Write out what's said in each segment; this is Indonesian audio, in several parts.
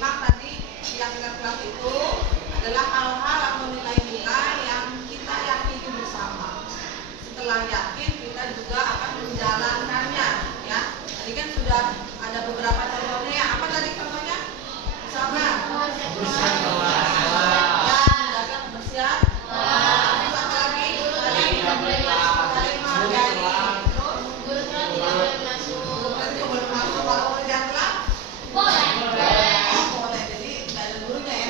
simak tadi yang kita kelas itu adalah hal-hal atau nilai-nilai yang kita yakini bersama. Setelah yakin, kita juga akan menjalankannya. Ya, tadi kan sudah ada beberapa contohnya. Ya, apa tadi contohnya? Sama. Menjaga kebersihan. Terus apa lagi? Saling menghargai. Terus berarti boleh masuk kalau kerja kelas? Boleh. Jadi nggak ada gurunya ya.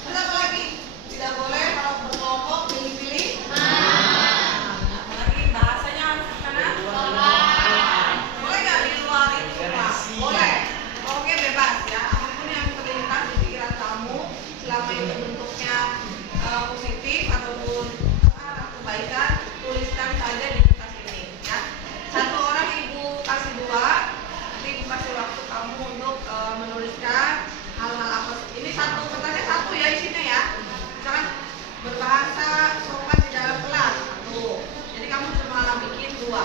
Terus apa lagi? Tidak boleh kalau berkelompok pilih-pilih. Apalagi bahasanya harus gimana? Boleh nggak di luar itu? Boleh. Oke, bebas ya. Apapun yang terlintas di pikiran kamu, selama itu bentuknya positif ataupun arah kebaikan, tuliskan saja di kertas ini. Ya. Satu orang ibu kasih 2, nanti ibu kasih waktu kamu untuk menuliskan hal-hal apa. Ini satu kertasnya satu ya isinya ya. Misalkan berbahasa sopan di dalam kelas satu. Jadi kamu cuma bikin 2.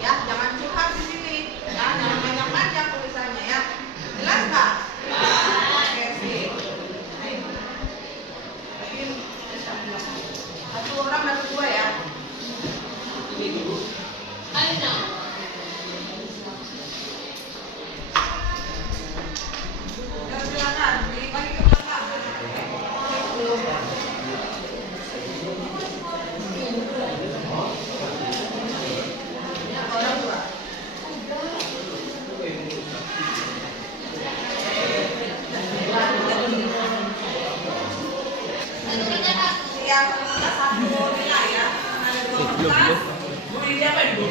Ya, jangan curhat di sini. Ya, jangan panjang-panjang tulisannya ya. Jelas nggak? Oke, sip. Satu orang dan 2 ya. Ya, silakan dibagi ke belakang. Ya, orang 2. Yang kita satu nilai ya, ada 2 kertas. Ini apa ini?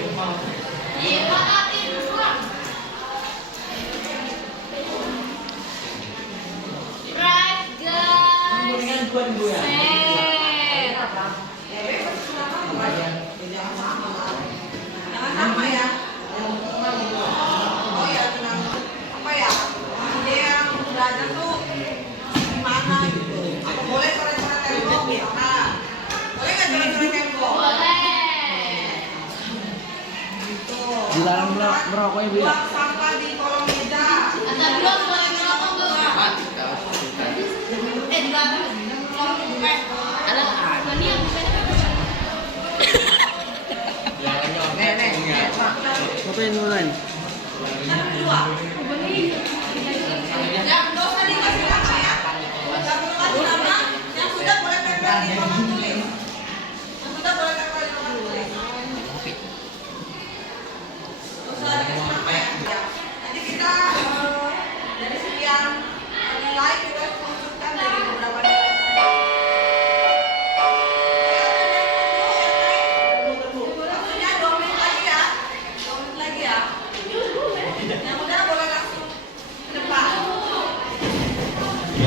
Jangan sama ya. Oh ya, tenang. Apa ya? Dia yang belajar tuh gimana gitu. Apa boleh coret-coret tembok ya? Boleh nggak coret-coret tembok? Gitu. Dilarang merokok ya, Bu? Buang sampah di kolong meja. Apa yang nulen? Yang kedua. Yang dosa dikasih nama ya. Yang belum kasih nama, yang sudah boleh tempel di papan tulis. Yang sudah boleh tempel di papan tulis. Dosa dikasih nama ya. Nanti kita dari sekian nilai kita menunjukkan dari beberapa nilai. Waktunya 2 menit lagi ya. 2 menit lagi ya. Yang udah boleh langsung ke depan. Yang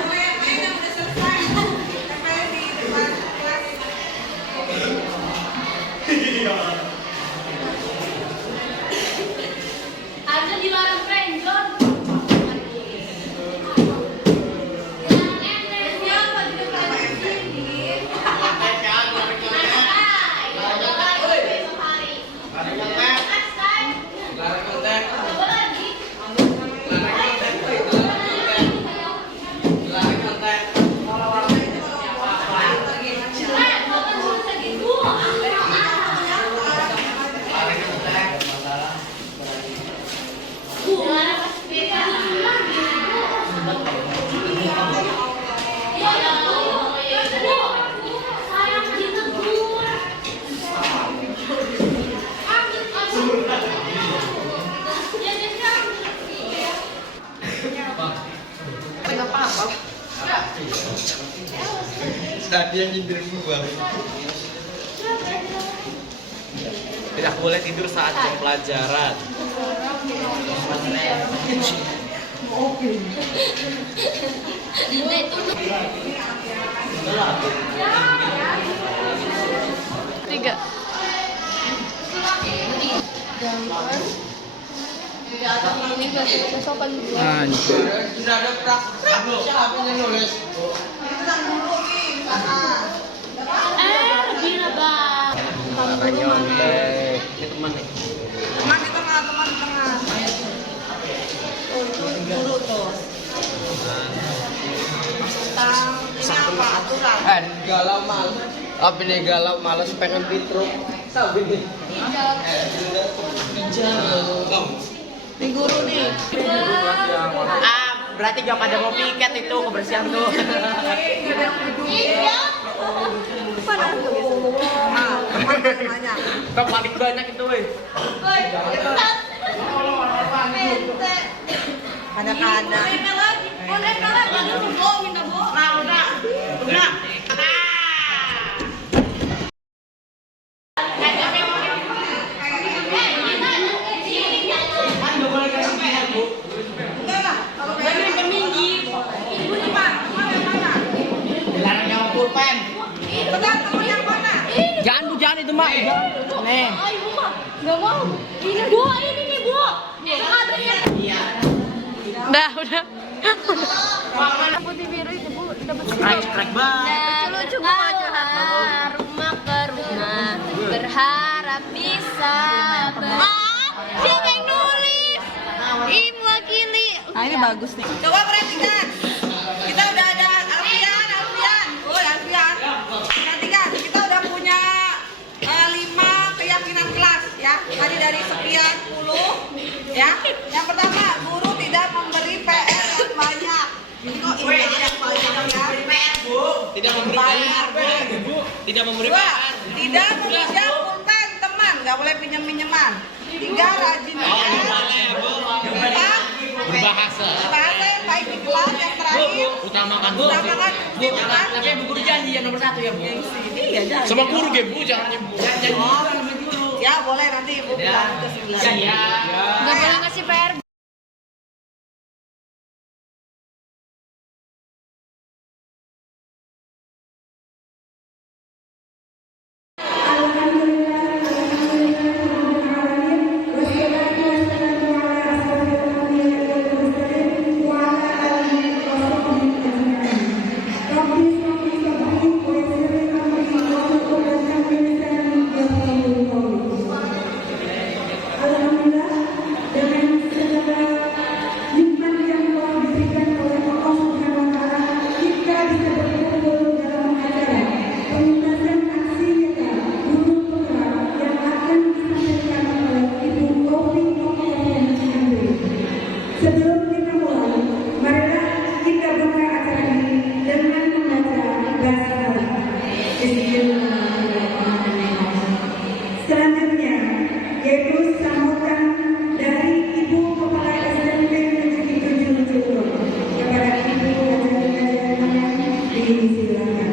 mulai yang main yang udah selesai, tempelin di depan kelas. Ada dilarang friendzone. Siapa di depan sini? Besok hari. Next time. Apa lagi? Bukan cuma segitu. Tadi yang nyindir gua. Tidak boleh tidur saat jam pelajaran. Tiga. Jangan Ya, ada ini bahasa sopan dulu. Anjir. Sudah ada prak siapa yang nulis? Itu kan dulu nih, sana. Gila bang. Orang nyontek. Ini teman nih. Teman di tengah, teman di tengah. Oh, itu guru tuh. Tentang ini apa? Aturan. Galau malu. Apa ini galau malas pengen pitro? Sabi nih. Ini guru nih. Berarti gak pada mau piket itu kebersihan tuh. Iya. Teman banyak. Kok paling banyak itu, weh. Kadang-kadang. Nempel lagi. Oh, nempel lagi. Minta bohong. Nah, udah. Enggak lah, kalau kayak Ibu di mana? Teman yang mana? Dilarang nyawa pulpen. Benar, teman yang mana? Jangan itu, Mak. Nih. Ibu mah nggak mau. Ini bu, ini nih bu. Kadernya. Udah. Putih biru itu bu dapat Krek banget. lucu rumah ke rumah berharap bisa siapa yang nulis? Ih mewakili. Nah ini bagus nih. Coba perhatikan. Kita udah ada Alfian. Oh, Alfian. Perhatikan, kita udah punya 5 keyakinan kelas ya. Tadi dari sekian puluh ya. Yang pertama, guru tidak memberi PR yang banyak. Ini kok ini yang banyak ya. Tidak memberi Banyak, Bu. Tidak memberi Dua, PR. tidak meminjam pulpen teman, nggak boleh pinjam-pinjaman. 3, rajin Empat, Berbahasa. bahasa yang baik di kelas. Yang terakhir, Utamakan utamakan bukan. Tapi Bu guru janji ya nomor 1 ya, Bu. Iya, jangan. Sama guru game Bu, jangan Bu. Janji sama guru. Ya boleh nanti ibu bilang ke 9. Iya. Nggak boleh ngasih PR. Sebelum kita mulai, marilah kita buka acara ini dengan membaca basmalah. Bismillahirrahmanirrahim. Selanjutnya, yaitu sambutan dari Ibu Kepala SMP Negeri 7 Jepun kepada Ibu Pelajaran disilakan.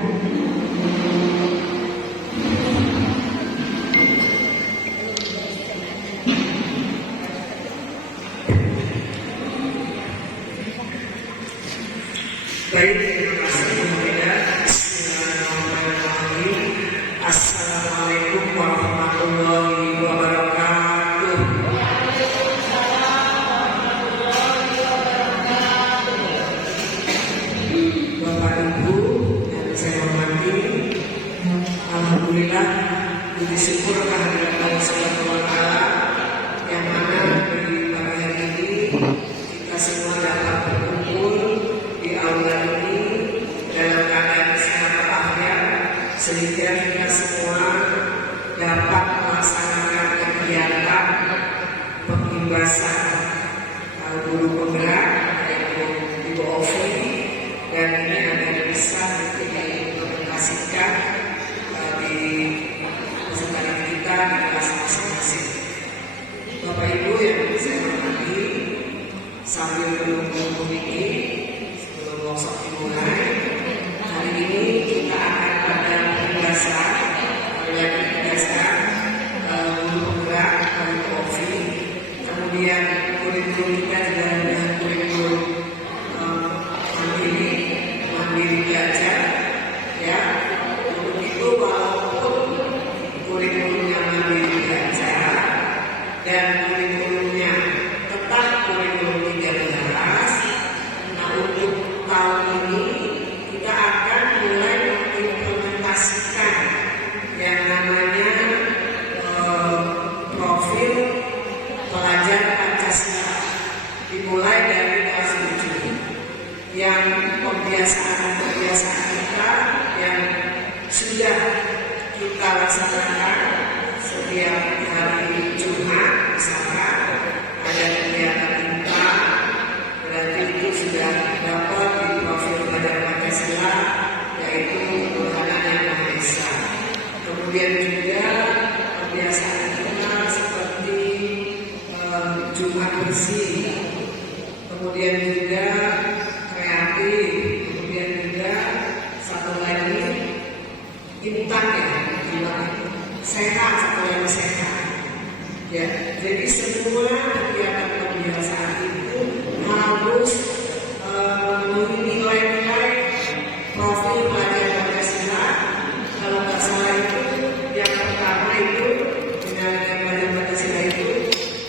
Baik, terima kasih Bu Ida. Bismillahirrahmanirrahim. Assalamualaikum warahmatullahi wabarakatuh. Bapak Ibu yang saya hormati, alhamdulillah puji syukur kehadirat Allah Subhanahu wa Ta'ala yang mana di pagi hari ini kita semua dapat berkumpul di aula ini dalam keadaan sehat walafiat sehingga kita semua dapat melaksanakan kegiatan pengimbasan guru penggerak yaitu Ibu Ovi, dan ini akan bisa diimplementasikan di kesempatan kita di kelas masing-masing. Bapak Ibu yang saya hormati, sambil menunggu ini sebelum workshop dimulai, hari ini kita akan ada pembahasan yang ditegaskan guru penggerak dari Ovi. Kemudian kurikulum kita juga ada kurikulum mandiri belajar ya. Untuk itu walaupun kurikulumnya mandiri belajar dan kurikulumnya tetap mulai dari kelas 7 yang pembiasaan kita yang sudah kita laksanakan setiap hari Jumat, misalkan ada kegiatan kita, berarti itu sudah dapat di profil Belajar Pancasila, yaitu ketuhanan yang Maha Esa. Kemudian juga kebiasaan kita seperti Jumat bersih, kemudian juga kreatif, kemudian juga satu lagi intan ya, sehat, satu lagi sehat. Ya, jadi semua kegiatan kebiasaan itu harus memenuhi nilai-nilai profil Belajar Pancasila. Kalau nggak salah itu yang pertama itu nilai-nilai Belajar Pancasila itu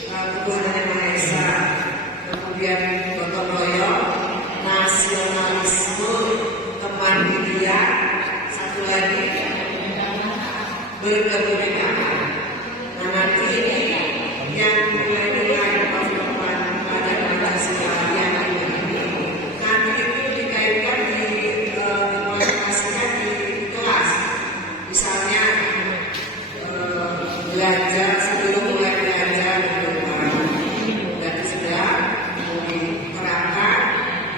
ketuhanan yang Maha Esa, kemudian gotong royong, nasionalisme, kemandirian, satu lagi berkebinekaan. Nah, nanti ini yang nilai-nilai profil Belajar Pancasila yang ini nanti itu dikaitkan dimulaikan di kelas. Misalnya belajar sebelum mulai belajar berdoa, berarti sudah diterapkan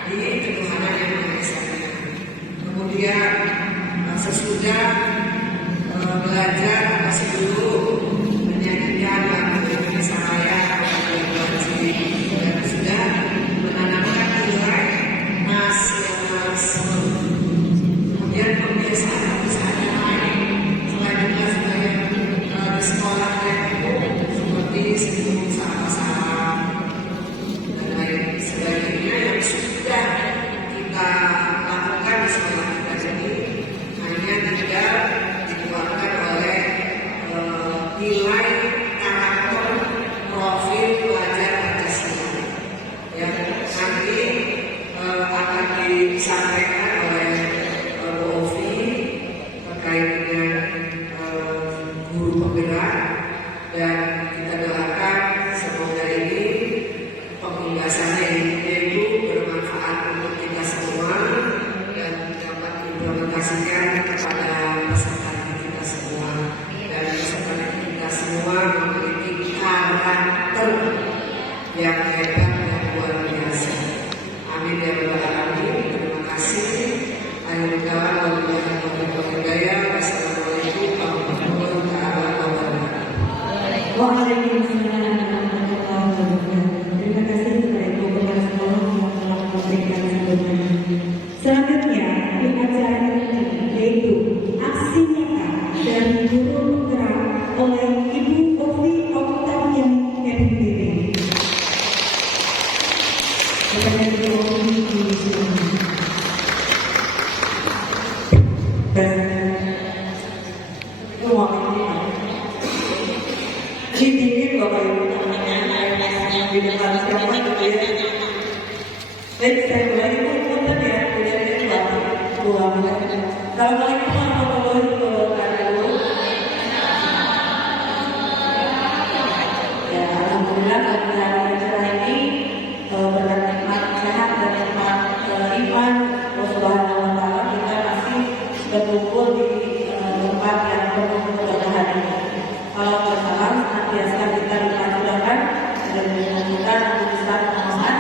di ketuhanan yang Maha Esa. Kemudian sesudah belajar masih dulu menyanyikan lagu Indonesia Raya yang wajib dan sudah menanamkan nilai nasionalisme. Kemudian kebiasaan yang lain selain juga sudah yang di sekolah itu seperti sebelum salam dan lain sebagainya yang sudah kita lakukan di sekolah kita. Jadi hanya tinggal dikuatkan oleh nilai karakter profil Belajar Pancasila yang nanti akan disampaikan oleh Bu Ovi terkait dengan guru penggerak, dan kita doakan semoga ini pembahasannya itu bermanfaat untuk kita semua dan dapat diimplementasikan kepada peserta kita semua, dan peserta kita semua memiliki karakter yang hebat dan luar biasa. Amin ya rabbal alamin. Terima kasih. Akhirul kalam wabillahi hidayah. Wassalamualaikum warahmatullahi wabarakatuh. Waalaikumsalam warahmatullahi wabarakatuh. Terima kasih kepada Ibu Kepala Sekolah yang telah memberikan sambutan. Selanjutnya di acara ini yaitu aksi nyata dari guru penggerak oleh Ibu Ovi Oktavia MPD. Kepada Ibu Ovi di sini. Ini Bapak Ibu di depan siapa gitu ya. Baik, saya mulai punten ya, kemudian buang. Assalamualaikum warahmatullahi wabarakatuh. Ya, alhamdulillah pada acara ini berkat nikmat sehat dan nikmat iman Allah Subhanahu wa taala kita masih berkumpul di tempat yang penuh keberkahan ini. Kalau bersalah senantiasa kita dipanjurkan dan menunjukkan tulisan Muhammad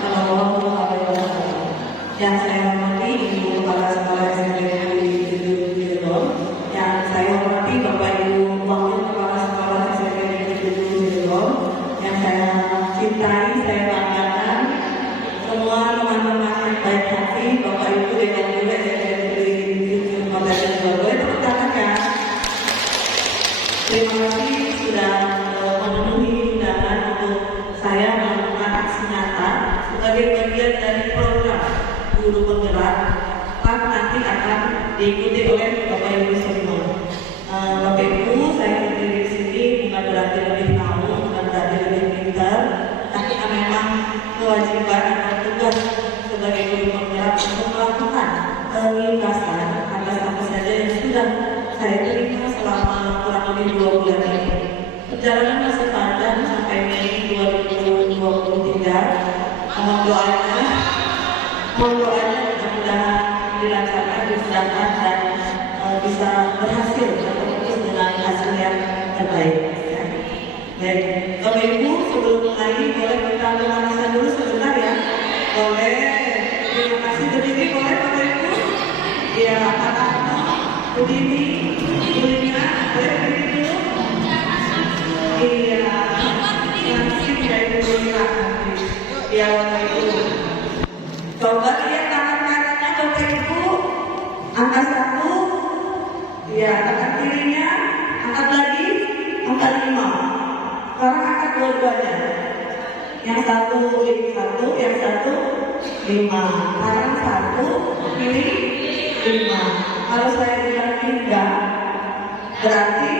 Sallallahu Alaihi Wasallam. Yang saya hormati Ibu Kepala Sekolah SMP Negeri 7 Cirebon, yang saya hormati Bapak Ibu Wakil Kepala Sekolah SMP Negeri 7 Cirebon, yang saya cintai, saya banggakan semua teman-teman baik hati Bapak Ibu dengan juga SMP Negeri 7 Kota Cirebon. Boleh tepuk tangan ya. Terima kasih sudah memenuhi undangan untuk saya melakukan aksi nyata sebagai bagian dari program guru penggerak yang nanti akan diikuti oleh Bapak Ibu semua. Bapak Ibu, saya berdiri di sini bukan berarti lebih tahu, bukan berarti lebih pintar, tapi memang kewajiban atau tugas sebagai guru penggerak untuk melakukan pengingasan atas apa saja yang sudah saya terima selama kurang lebih 2 bulan ini. Perjalanan masih panjang sampai Mei 2023. mohon doanya mudah-mudahan dilancarkan, disedangkan dan bisa berhasil terus dengan hasil yang terbaik. Ya. Baik, Bapak Ibu sebelum mulai boleh kita memanisan dulu sebentar ya. Boleh, terima kasih berdiri boleh Bapak Ibu. Ya, Pak berdiri, berdirinya boleh berdiri dulu. Iya, nanti tidak dibuka. Ya Bapak Ibu. Coba lihat tangan kanannya Bapak Ibu. Angkat 1. Ya, tangan kirinya. Angkat lagi. Angkat 5. Sekarang angkat dua-duanya. Yang satu, yang satu 5. Tangan 1, kiri 5. Kalau saya bilang 3, berarti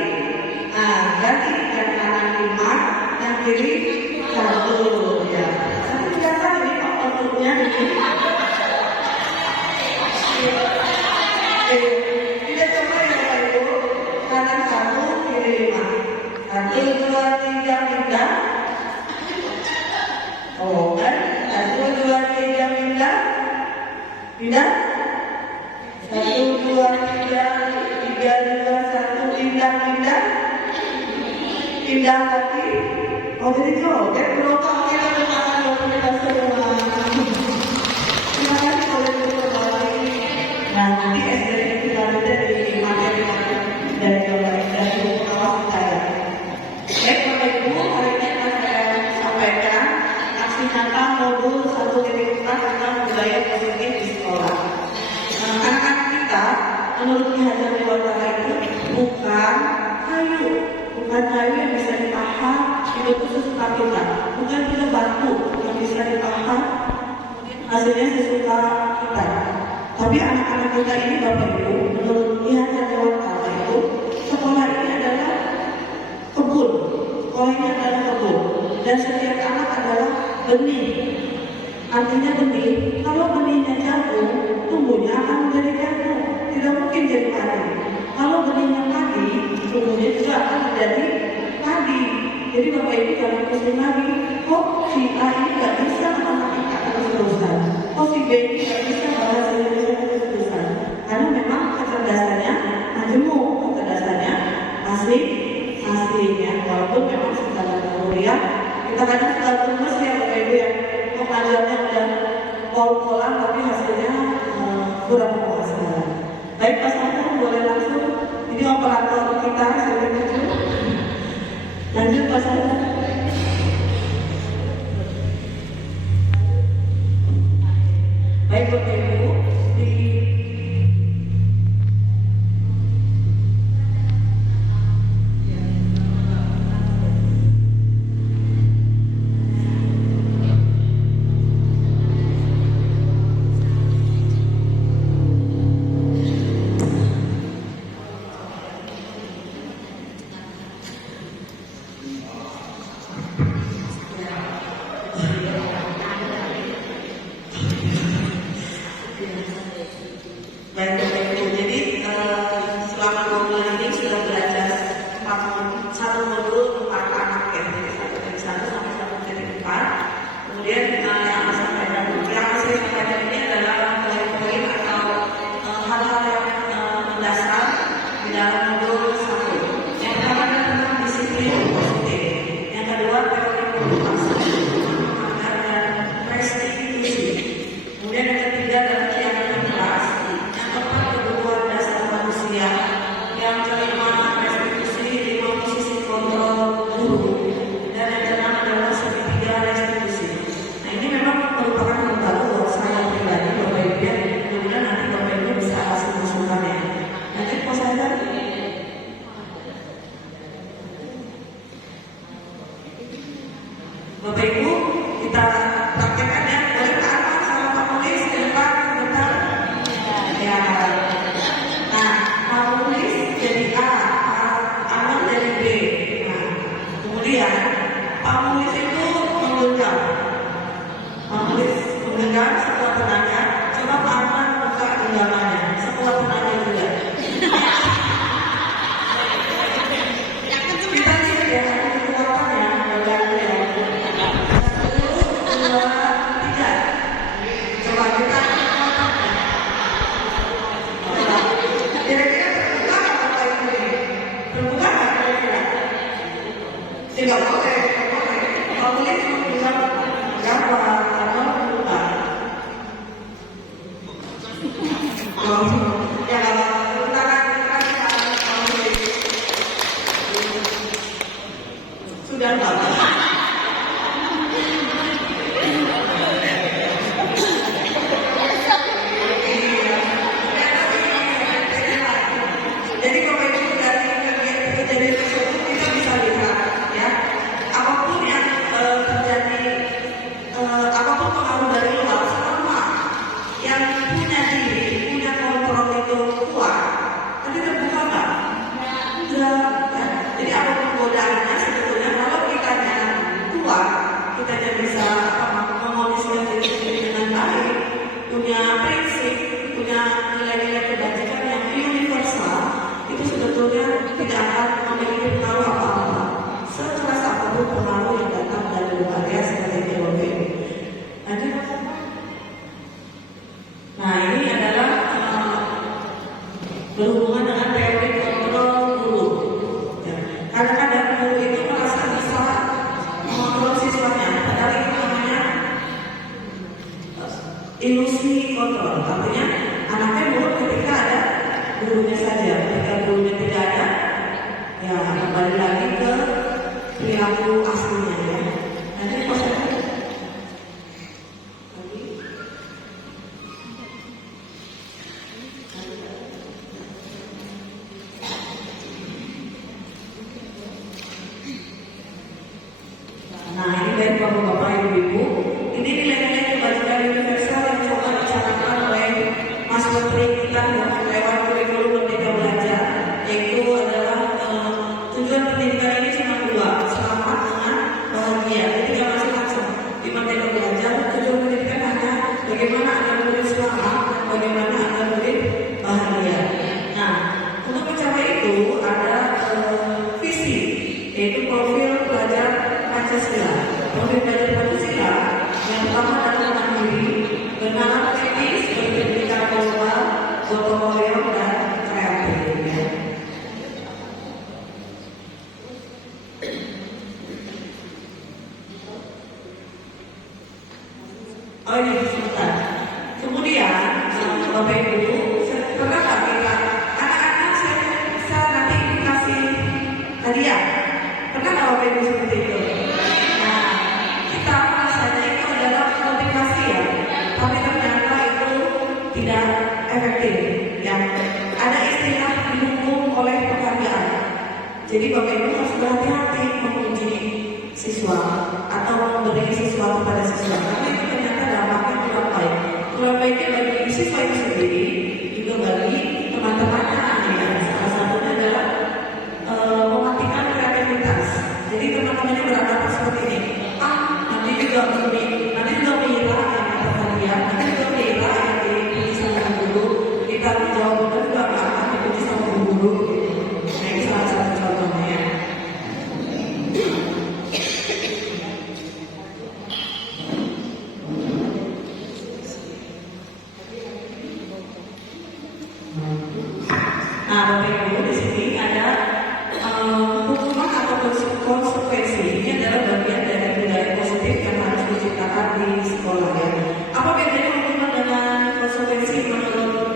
ganti yang kanan 5, yang kiri 1 ya. Nanti kelihatan ini outputnya di sini. Kita coba ya Bapak Ibu, kanan 1, kiri 5. 1, 2, 3, pindah. Oh kan? 1, 2, 3, pindah. Pindah. 1, 2, 3, 2, 1, pindah. Pindah lagi. Oh jadi joget, berapa kita bermakan waktu kita semua. Terima kasih oleh kembali. Nah nanti SDR kita ada di materi dari Bapak dan Ibu pengawas saya. Baik Bapak Ibu, hari ini akan saya sampaikan aksi nyata modul 1.4 tentang budaya positif di sekolah. Anak-anak kita menurut Ki Hajar Dewantara itu bukan kayu yang bisa ditahan itu sesuka kita, bukan juga batu yang bisa ditahan hasilnya sesuka kita. Tapi anak-anak kita ini Bapak Ibu, menurut Ki Hajar Dewantara itu sekolah ini adalah kebun, dan setiap anak adalah benih. Artinya benih, kalau benihnya jagung, tumbuhnya akan menjadi jagung, tidak mungkin jadi padi. Kalau benihnya padi, tumbuhnya juga akan menjadi padi. Jadi Bapak Ibu jangan pusing lagi, kok si A ini nggak bisa matematika terus-terusan, kok si B ini nggak bisa bahasa Indonesia terus-terusan. Karena memang kecerdasannya majemuk, kecerdasannya asli ya. Walaupun memang secara kuliah kita kadang suka gemes ya Bapak Ibu ya, pengajarnya udah pol-polan tapi hasilnya kurang puas. Baik Pak Satu, boleh langsung. Ini operator kita sampai tujuh. Lanjut Pak Satu. Baik Bapak Ibu, punya prinsip, punya nilai-nilai kebajikan yang universal, itu sebetulnya tidak akan memiliki pengaruh apa-apa. Sekeras apapun pengaruh yang datang dari luar ya, seperti itu. Ada? Nah, ini adalah berhubungan dengan teori kontrol guru. Ya. Kadang-kadang guru itu merasa bisa mengontrol siswanya, padahal itu namanya ilusi kontrol. Artinya anaknya nurut ketika ada gurunya saja, ketika gurunya tidak ada, ya kembali lagi ke perilaku aslinya ya. Nanti proses Nah, ini dari bapak-bapak ibu-ibu. Ini nilai-nilai kebajikan universal yang coba dicanangkan oleh Mas Menteri kita lewat kurikulum Merdeka Belajar, yaitu adalah tujuan pendidikan ini cuma dua, selamat dengan bahagia. Jadi tidak macam-macam. Di Merdeka Belajar tujuan pendidikan hanya bagaimana agar murid selamat, bagaimana agar murid bahagia. Nah, untuk mencapai itu ada visi, yaitu profil pelajar Pancasila. Profil pelajar Pancasila yang pertama adalah mandiri, bernalar kritis, berpendidikan global, gotong royong dan kreatif. Oh ini sebentar. Kemudian Bapak Ibu, pernah nggak kita anak-anak saya bisa nanti dikasih hadiah? Pernah nggak Bapak Ibu seperti itu? Nah, kita merasanya itu adalah motivasi ya, tapi ternyata itu tidak efektif. Ya, ada istilah didukung oleh penghargaan. Jadi Bapak Ibu harus berhati-hati menguji siswa atau memberi siswa kepada siswa, karena itu ternyata dampaknya kurang baik. Kurang baiknya bagi siswa itu sendiri, juga bagi teman-temannya. Ya, salah satunya adalah mematikan kreativitas. Jadi teman-temannya beranggapan seperti ini. Nanti juga mengira yang dapat hadiah, nanti juga mengira yang dipuji sama guru. Kita menjawab benar juga akan dipuji sama guru. Nah, ini salah satu contohnya. Nah, Bapak Ibu, di sini ada hukuman atau konsekuensi. Ini adalah bagian dari budaya positif yang harus diciptakan di sekolah ya. Apa bedanya hukuman dengan konsekuensi menurut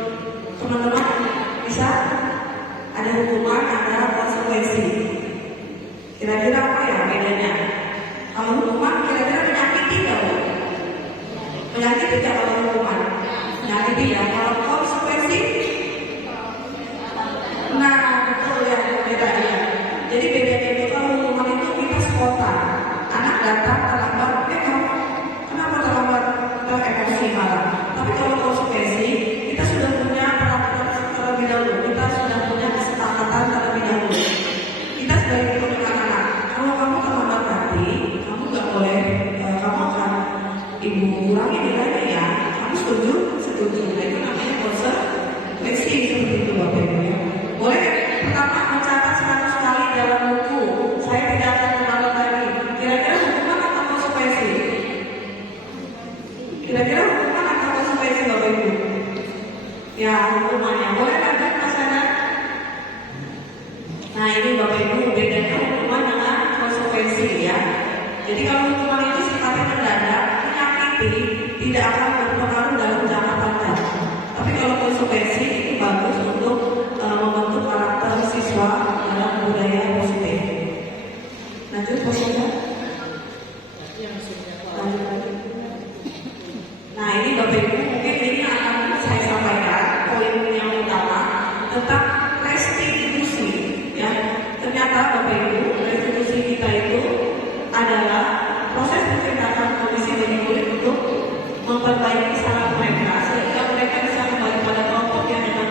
teman-teman? Bisa? Ada hukuman, ada konsekuensi. Kira-kira apa ya bedanya? Kalau hukuman kira-kira menyakiti nggak? Menyakiti nggak kalau hukuman? Menyakiti ya. Kalau konsekuensi? Nah, betul ya, beda ya. Jadi bedanya itu kalau hukuman itu kita spontan. Anak datang terlambat, kamu kenapa terlambat? Kita emosi marah. Tapi kalau konsekuensi, kita sudah punya peraturan terlebih dahulu. Kita sudah punya kesepakatan terlebih dahulu. Kita sebagai ibu anak-anak, kalau kamu terlambat nanti, kamu nggak boleh, kamu akan ibu kurangi nilainya ya. Kamu setuju? Setuju. Nah, itu namanya konsekuensi seperti itu Bapak Ibu ya. Boleh pertama mencatat 100 kali dalam buku. Saya tidak akan mengulang lagi. Kira-kira hukuman atau konsekuensi? Kira-kira hukuman atau konsekuensi Bapak Ibu? Ya, hukumannya. Boleh lagi Mas Ana? Nah, ini Bapak Ibu bedanya hukuman dengan konsekuensi ya. Jadi kalau hukuman itu sifatnya mendadak, menyakiti, tidak akan berpengaruh dalam jangka panjang. Tapi kalau konsekuensi itu bagus untuk membentuk karakter siswa dalam budaya positif. Lanjut posisinya. Lanjut lagi. Nah, ini Bapak Ibu mungkin ini yang akan saya sampaikan poin yang utama tentang restitusi. Ya, ternyata Bapak Ibu restitusi kita itu adalah proses penciptaan kondisi bagi murid untuk memperbaiki salah mereka sehingga mereka bisa kembali pada kelompok yang dengan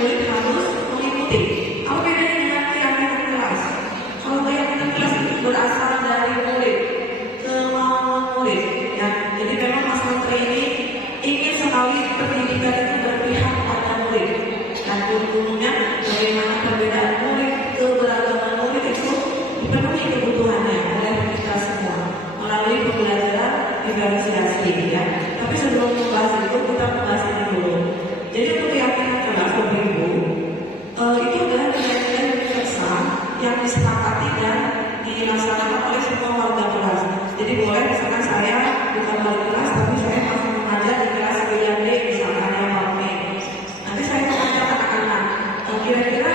murid harus mengikuti. Apa bedanya dengan keyakinan kelas? Kalau keyakinan kelas itu berasal dari murid, kemauan murid. Ya, jadi memang Mas Menteri ini ingin sekali pendidikan itu berpihak pada murid. Dan gurunya bagaimana perbedaan murid, keberagaman murid itu dipenuhi kebutuhannya oleh kita semua melalui pembelajaran diferensiasi. Ya. Tapi sebelum membahas itu kita membahas ini dulu. Jadi untuk keyakinan kelas Bapak Ibu, itu adalah keyakinan universal yang disepakati dan dilaksanakan oleh semua warga kelas. Jadi boleh misalkan saya bukan wali kelas tapi saya masih mengajar di kelas 9D misalkan yang Pak. Nanti saya mengajak anak-anak kira-kira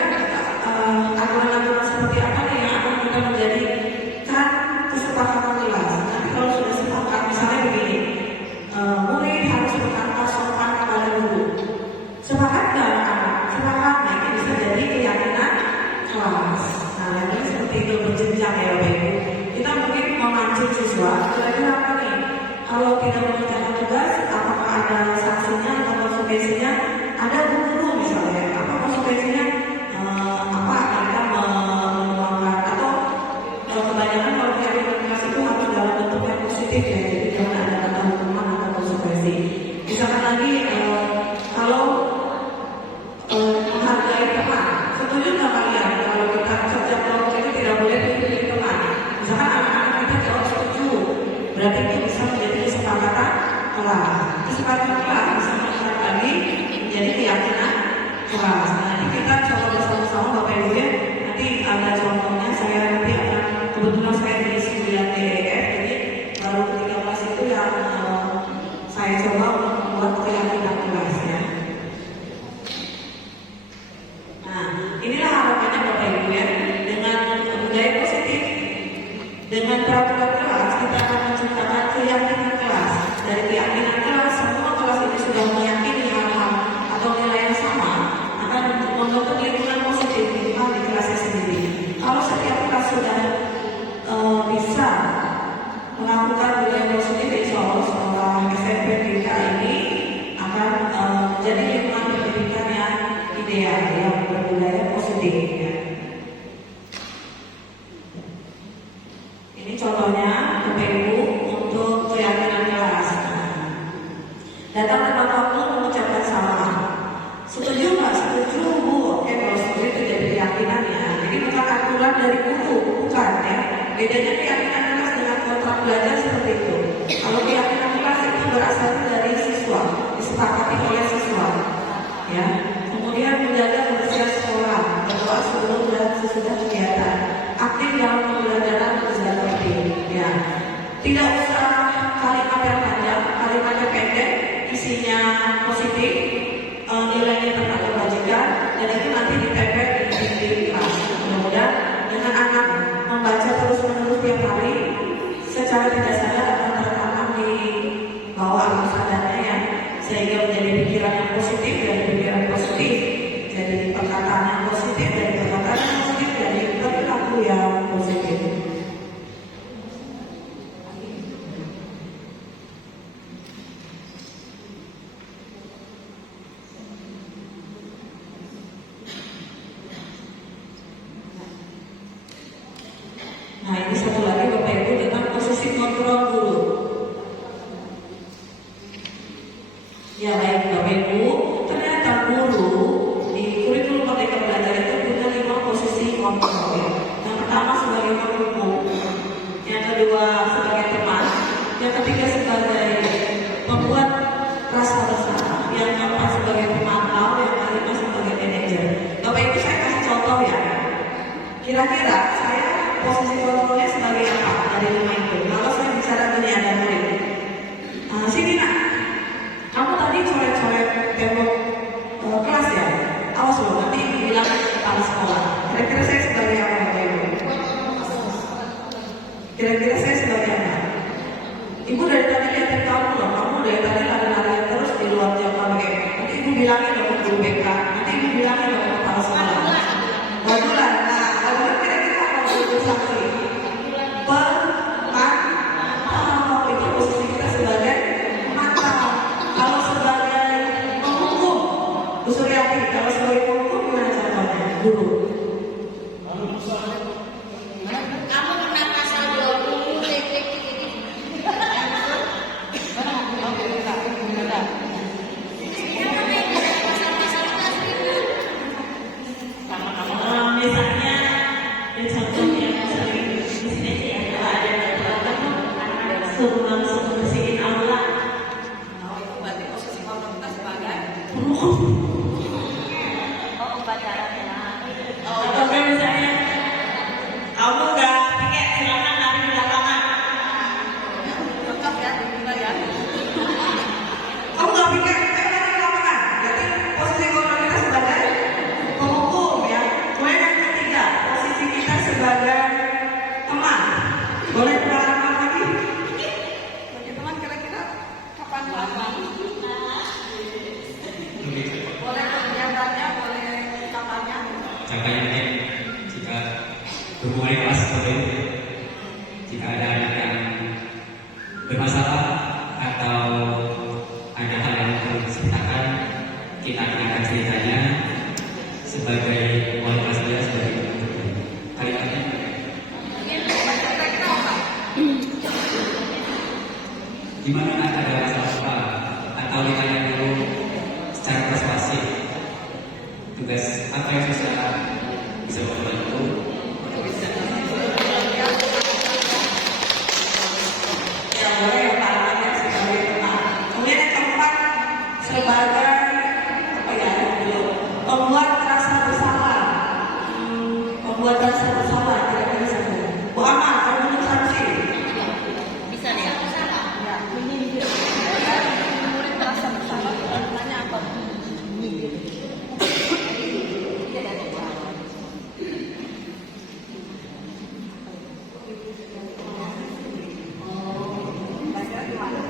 aturan-aturan seperti apa nih yang akan kita menjadikan kesepakatan kelas. Nanti kalau sudah sepakat misalnya begini, murid harus berkata sopan kepada guru. Sepakat nggak anak-anak? Sepakat. Nah ini bisa jadi keyakinan kelas. Nah ini seperti itu berjenjang ya Bapak Ibu. Kita mungkin memancing siswa. Kira-kira apa nih? Kalau tidak mengerjakan tugas, apakah ada sanksinya atau konsekuensinya? Ada guru misalnya. Apa konsekuensinya? Apa kita menuangkan atau kebanyakan kalau keyakinan kelas itu harus dalam bentuk yang positif ya. Jadi jangan ada kata hukuman atau konsekuensi. Misalkan lagi kalau menghargai teman, setuju nggak kalian kalau kita kerja kelompok itu tidak boleh pilih teman? Misalkan anak-anak kita jawab setuju, berarti itu bisa menjadi kesepakatan kelas. Kesepakatan kelas bisa menjadi lagi menjadi keyakinan kelas. Nah ini kita coba bersama-sama Bapak Ibu ya. Nanti ada contohnya saya nanti akan kebetulan saya di 9DEF, jadi baru ketiga kelas itu yang saya coba untuk membuat keyakinan kelas ya. Nah, inilah harapannya Bapak Ibu ya. Dengan budaya positif, dengan peraturan kelas, kita akan menciptakan keyakinan kelas. Dari keyakinan kelas, semua kelas ini sudah meyakini hal-hal atau nilai yang sama akan membentuk lingkungan positif minimal di kelasnya sendiri. Kalau setiap kelas sudah bisa melakukan budaya positif, insya Allah sekolah SMP kita ini akan menjadi lingkungan pendidikan yang ideal, yang berbudaya positif ya. Ini contohnya Bapak Ibu untuk keyakinan kelas. Datang tepat waktu mengucapkan salam. Setuju nggak? Setuju Bu. Oke, kalau setuju itu jadi keyakinan ya. Jadi bukan aturan dari guru, bukan ya. Bedanya keyakinan kelas dengan kontrak belajar seperti itu. Kalau keyakinan kelas itu berasal dari siswa, disepakati oleh siswa ya. Kemudian menjaga kebersihan sekolah, berdoa sebelum dan sesudah kegiatan, aktif dalam pembelajaran dan tertib ya. Tidak usah kalimat yang panjang, kalimatnya pendek, isinya positif, nilainya tentang kebajikan, dan itu nanti ditempel di kelas. Mudah-mudahan dengan anak membaca terus-menerus tiap hari, secara tidak sadar akan tertanam di bawah alam sadarnya ya, sehingga menjadi pikiran yang positif dari pikiran positif, jadi perkataan yang positif dari perkataan yang positif, jadi perilaku yang positif. Nah ini satu lagi Bapak Ibu tentang posisi kontrol guru. Ya baik Bapak Ibu, ternyata guru di kurikulum Merdeka Belajar itu punya 5 posisi kontrol ya. Yang pertama sebagai penghukum, yang kedua sebagai teman, yang ketiga sebagai pembuat rasa bersama, yang keempat sebagai pemantau, yang kelima sebagai manajer. Bapak Ibu saya kasih contoh ya. Kira-kira saya posisi kontrolnya sebagai apa dari 5 itu? Kalau saya bicara gini ada murid, sini nak, kamu tadi coret-coret tembok kelas ya? Awas loh, nanti bilang kepala sekolah. Kira-kira saya sebagai apa Bapak Ibu? Kira-kira saya sebagai apa? Ibu dari tadi lihatin kamu loh, kamu dari tadi lari-larian terus di luar jam KBM. Nanti ibu bilangin loh ke guru BK, nanti ibu bilangin loh ke kepala sekolah. Wadulah, nah, wadulah kira-kira apa itu sanksi? Pemantau, itu posisi kita sebagai pemantau. Kalau sebagai penghukum, guru. Kamu pernah pasal 20 listrik ini? Misalnya, yang contoh yang sering di sini ya, kalau ada anak suruh langsung bersihin aula. Nah, itu berarti posisi korban kita sebagai Atau kan misalnya, kamu nggak piket silakan lari di lapangan. lengkap ya kita ya. Kamu nggak piket, ayo lari di lapangan. Berarti posisi korban kita sebagai penghukum ya. Kemudian yang ketiga, posisi kita sebagai teman. Boleh pengalaman lagi? Bagi teman kira-kira kapan kelas? Boleh kegiatannya, boleh kapannya. Contohnya jika hubungan kelas seperti itu, jika ada anak yang bermasalah atau ada hal yang perlu diceritakan, kita akan ceritanya sebagai wali kelas dia sebagai kalimatnya. Kira-kira apa? Di mana ada masalah apa atau ditanya dulu secara persuasif tugas apa yang bisa membantu. Yang boleh yang pengalamannya sebagai teman. Kemudian yang keempat, sebagai apa ya dulu, membuat rasa bersalah. Membuat rasa bersalah kira-kira seperti itu. Bu Amal, kamu untuk sanksi. Bisa nih. Ya, ini murid merasa bersalah, namanya apa? Kira-kira gimana?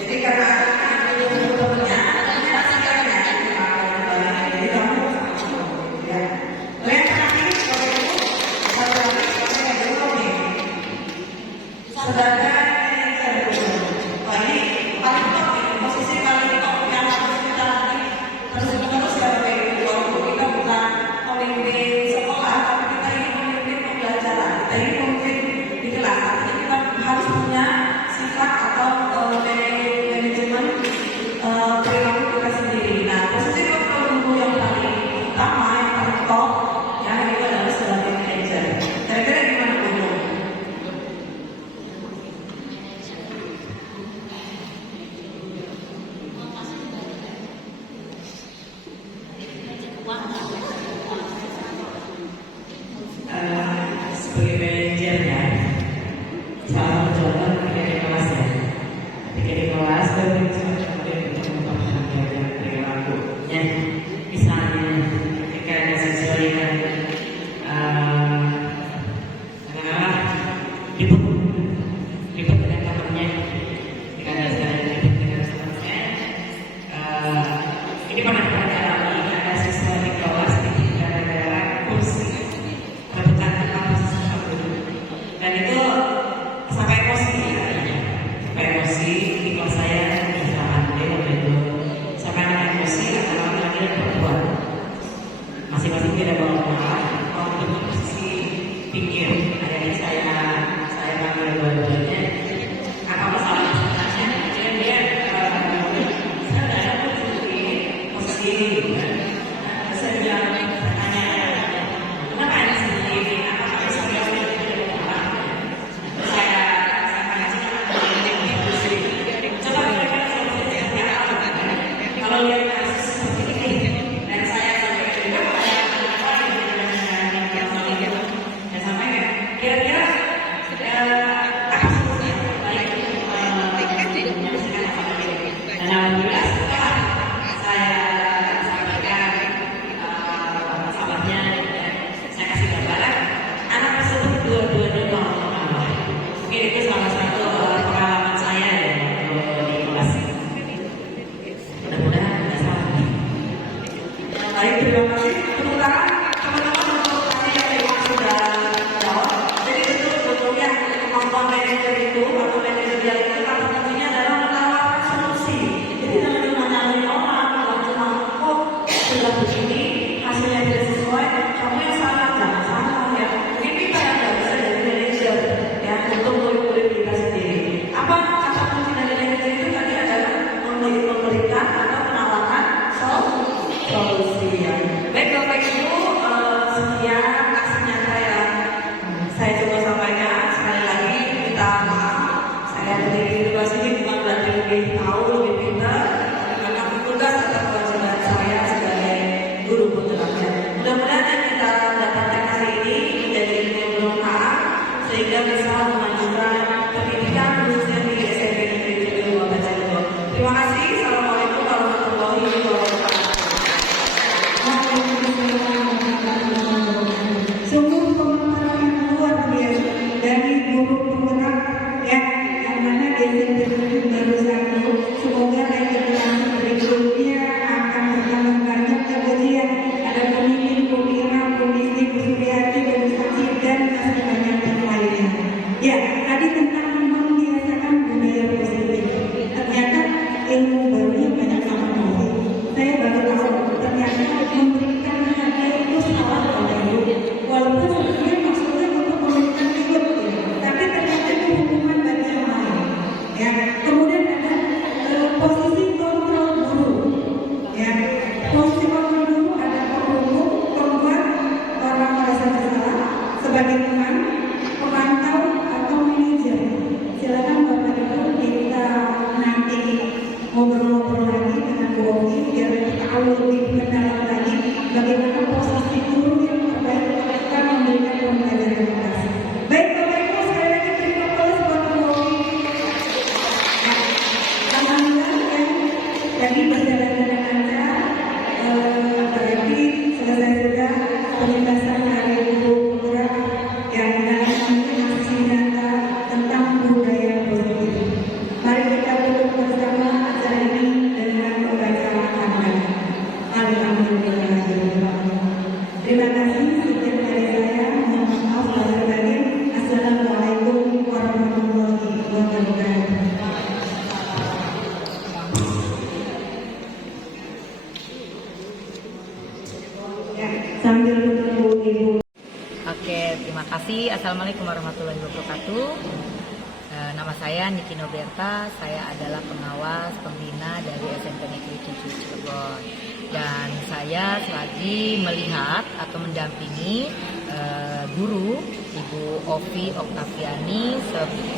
Jadi karena temennya, pasti kan ya, jadi kamu ya. Yang terakhir, kalau itu satu lagi saya belum nih. Sebagai manajer, wah ini paling top nih, posisi paling top yang harus kita terus sebagai guru. Kita bukan pemimpin sekolah, tapi kita ini pemimpin pembelajaran. Kita ini pemimpin di kelas. Artinya kita harus punya sifat atau manajemen perilaku kita sendiri. Nah, posisi guru yang paling utama, yang paling top, ya itu adalah sebagai manajer. Kira-kira gimana guru? Sebagai manajer ya, salah satu contoh ketika di kelas ya, ketika di kelas dan kemudian untuk memperhatikan perilakunya, misalnya ketika ada siswa yang katakanlah ribut dengan temannya, ketika ada siswa yang ribut dengan temannya, ini pernah terjadi ada siswa di kelas ketika ada kursi rebutan tentang posisi satu, dan itu sampai emosi ya, sampai emosi di kelas saya di halaman D waktu itu sampai anak emosi antara laki-laki dan perempuan, masing-masing tidak bawa maaf, mau duduk posisi pinggir. Akhirnya saya panggil dua-duanya, apa masalah sebenarnya? Akhirnya dia saya tidak ada posisi ini, saya bilang tanya kenapa ada sendiri, apakah bisa tidak berubah? Saya coba kira-kira solusinya seperti apa? Kalau lihat Baik, terima kasih. Tepuk tangan teman-teman untuk tadi yang memang sudah jawab. Jadi sebetulnya kemampuan manajer itu atau manajerial itu salah satunya adalah menawarkan solusi. Jadi jangan cuma nyalain orang, jangan cuma kok sudah begini hasilnya tidak sesuai, kamu yang salah, jangan salah ya. Mungkin kita yang nggak bisa jadi manajer ya untuk murid-murid kita sendiri. Apa kata kunci dari manajer itu tadi adalah memberikan atau menawarkan solusi ya. Baik Bapak Ibu, sekian aksi nyata yang saya coba sampaikan. Sekali lagi minta maaf, saya berdiri di luar sini bukan berarti lebih tahu, lebih pintar, karena tugas atau kewajiban saya sebagai guru penggerak. Mudah-mudahan yang kita dapatkan hari ini menjadi ilmu yang bermanfaat sehingga bisa memajukan pendidikan khususnya di SMP Negeri 7 Kota Cilegon. Terima kasih. Assalamualaikum warahmatullahi wabarakatuh. Sungguh pemaparan yang luar biasa dari guru penggerak ya, yang mana di SMP baru satu. Semoga regenerasi berikutnya akan bertambah banyak kemudian ada pemimpin, pembina, komisi, Suryati, Saksi dan masih banyak yang lainnya. Ya, tadi tentang membiasakan budaya positif. Ternyata ilmu barunya banyak banget. Saya baru tahu ternyata memberikan hadiah itu salah oleh walaupun sebenarnya maksudnya untuk memberikan hidup ya, tapi ternyata itu hukuman bagi yang lain ya. Kemudian ada posisi kontrol guru ya. Posisi kontrol guru ada penghukum, pembuat orang merasa bersalah sebagai teman, pemantau atau manajer. Silakan Bapak Ibu kita nanti ngobrol-ngobrol lagi dengan Bu Ovi biar kita lebih mendalam lagi bagaimana posisi guru yang terbaik mereka memberikan pembelajaran yang kelas. Baik Bapak Ibu, sekali lagi terima kasih buat Bu Ovi. Alhamdulillah ya, tadi berjalan dengan lancar. Berarti selesai sudah penjelasan dari guru penggerak yang dalam aksi nyata tentang budaya positif. Mari kita tutup bersama acara ini dengan membaca hamdalah. Alhamdulillah. Terima kasih. Sekian dari saya. Mohon maaf lahir batin. Assalamualaikum warahmatullahi wabarakatuh. Ya, sambil bertemu Ibu. Oke, terima kasih. Assalamualaikum warahmatullahi wabarakatuh. Nama saya Niki Noberta, saya adalah pengawas pembina dari SMP Negeri 7 Cilegon. Dan saya selagi melihat atau mendampingi guru Ibu Ovi Oktaviani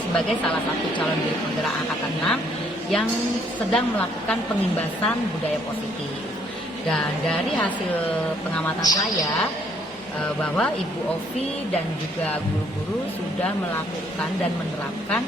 sebagai salah satu calon guru penggerak angkatan 6 yang sedang melakukan pengimbasan budaya positif. Dan dari hasil pengamatan saya bahwa Ibu Ovi dan juga guru-guru sudah melakukan dan menerapkan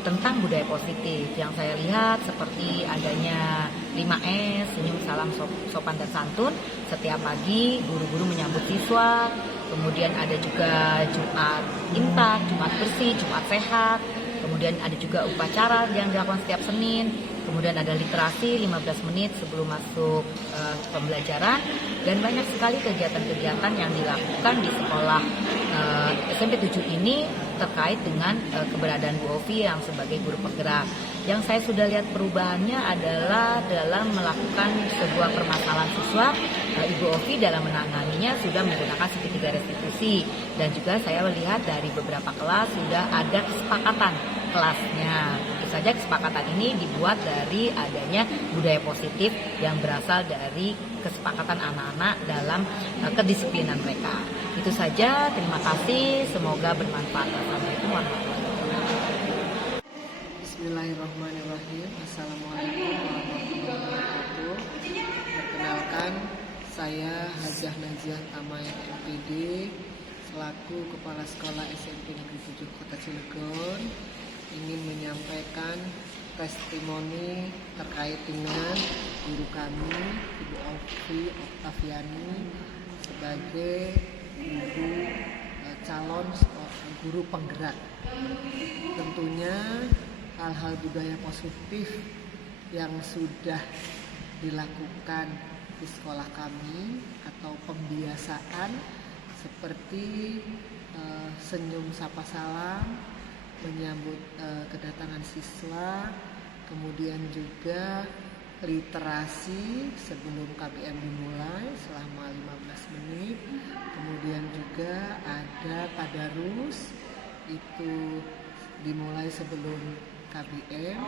tentang budaya positif. Yang saya lihat seperti adanya 5S, senyum, salam, sopan dan santun. Setiap pagi guru-guru menyambut siswa. Kemudian ada juga Jumat Intak, Jumat Bersih, Jumat Sehat. Kemudian ada juga upacara yang dilakukan setiap Senin. Kemudian ada literasi 15 menit sebelum masuk pembelajaran. Dan banyak sekali kegiatan-kegiatan yang dilakukan di sekolah SMP 7 ini terkait dengan keberadaan Bu Ovi yang sebagai guru penggerak. Yang saya sudah lihat perubahannya adalah dalam melakukan sebuah permasalahan siswa, Ibu Ovi dalam menanganinya sudah menggunakan segitiga restitusi. Dan juga saya melihat dari beberapa kelas sudah ada kesepakatan kelasnya. Tentu saja kesepakatan ini dibuat dari adanya budaya positif yang berasal dari kesepakatan anak-anak dalam kedisiplinan mereka. Itu saja, terima kasih, semoga bermanfaat. Assalamualaikum warahmatullahi wabarakatuh. Bismillahirrahmanirrahim. Assalamualaikum warahmatullahi wabarakatuh. Perkenalkan, saya Hajah Naziah Tamay MPD selaku Kepala Sekolah SMP Negeri 7 Kota Cilegon ingin menyampaikan testimoni terkait dengan guru kami Ibu Ovi Oktaviani sebagai calon guru penggerak. Tentunya hal-hal budaya positif yang sudah dilakukan di sekolah kami atau pembiasaan seperti senyum sapa salam, menyambut kedatangan siswa, kemudian juga literasi sebelum KBM dimulai selama 15 menit, kemudian juga ada tadarus itu dimulai sebelum KBM,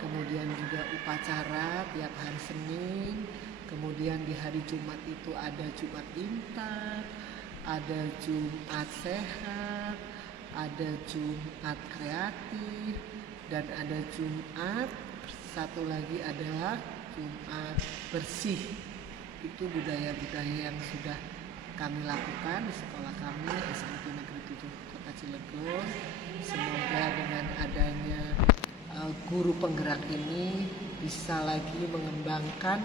kemudian juga upacara tiap hari Senin, kemudian di hari Jumat itu ada Jumat Intan, ada Jumat Sehat, ada Jumat Kreatif, dan ada Jumat satu lagi adalah Jumat Bersih. Itu budaya-budaya yang sudah kami lakukan di sekolah kami SMP Negeri 7 Kota Cilegon. Semoga dengan adanya guru penggerak ini bisa lagi mengembangkan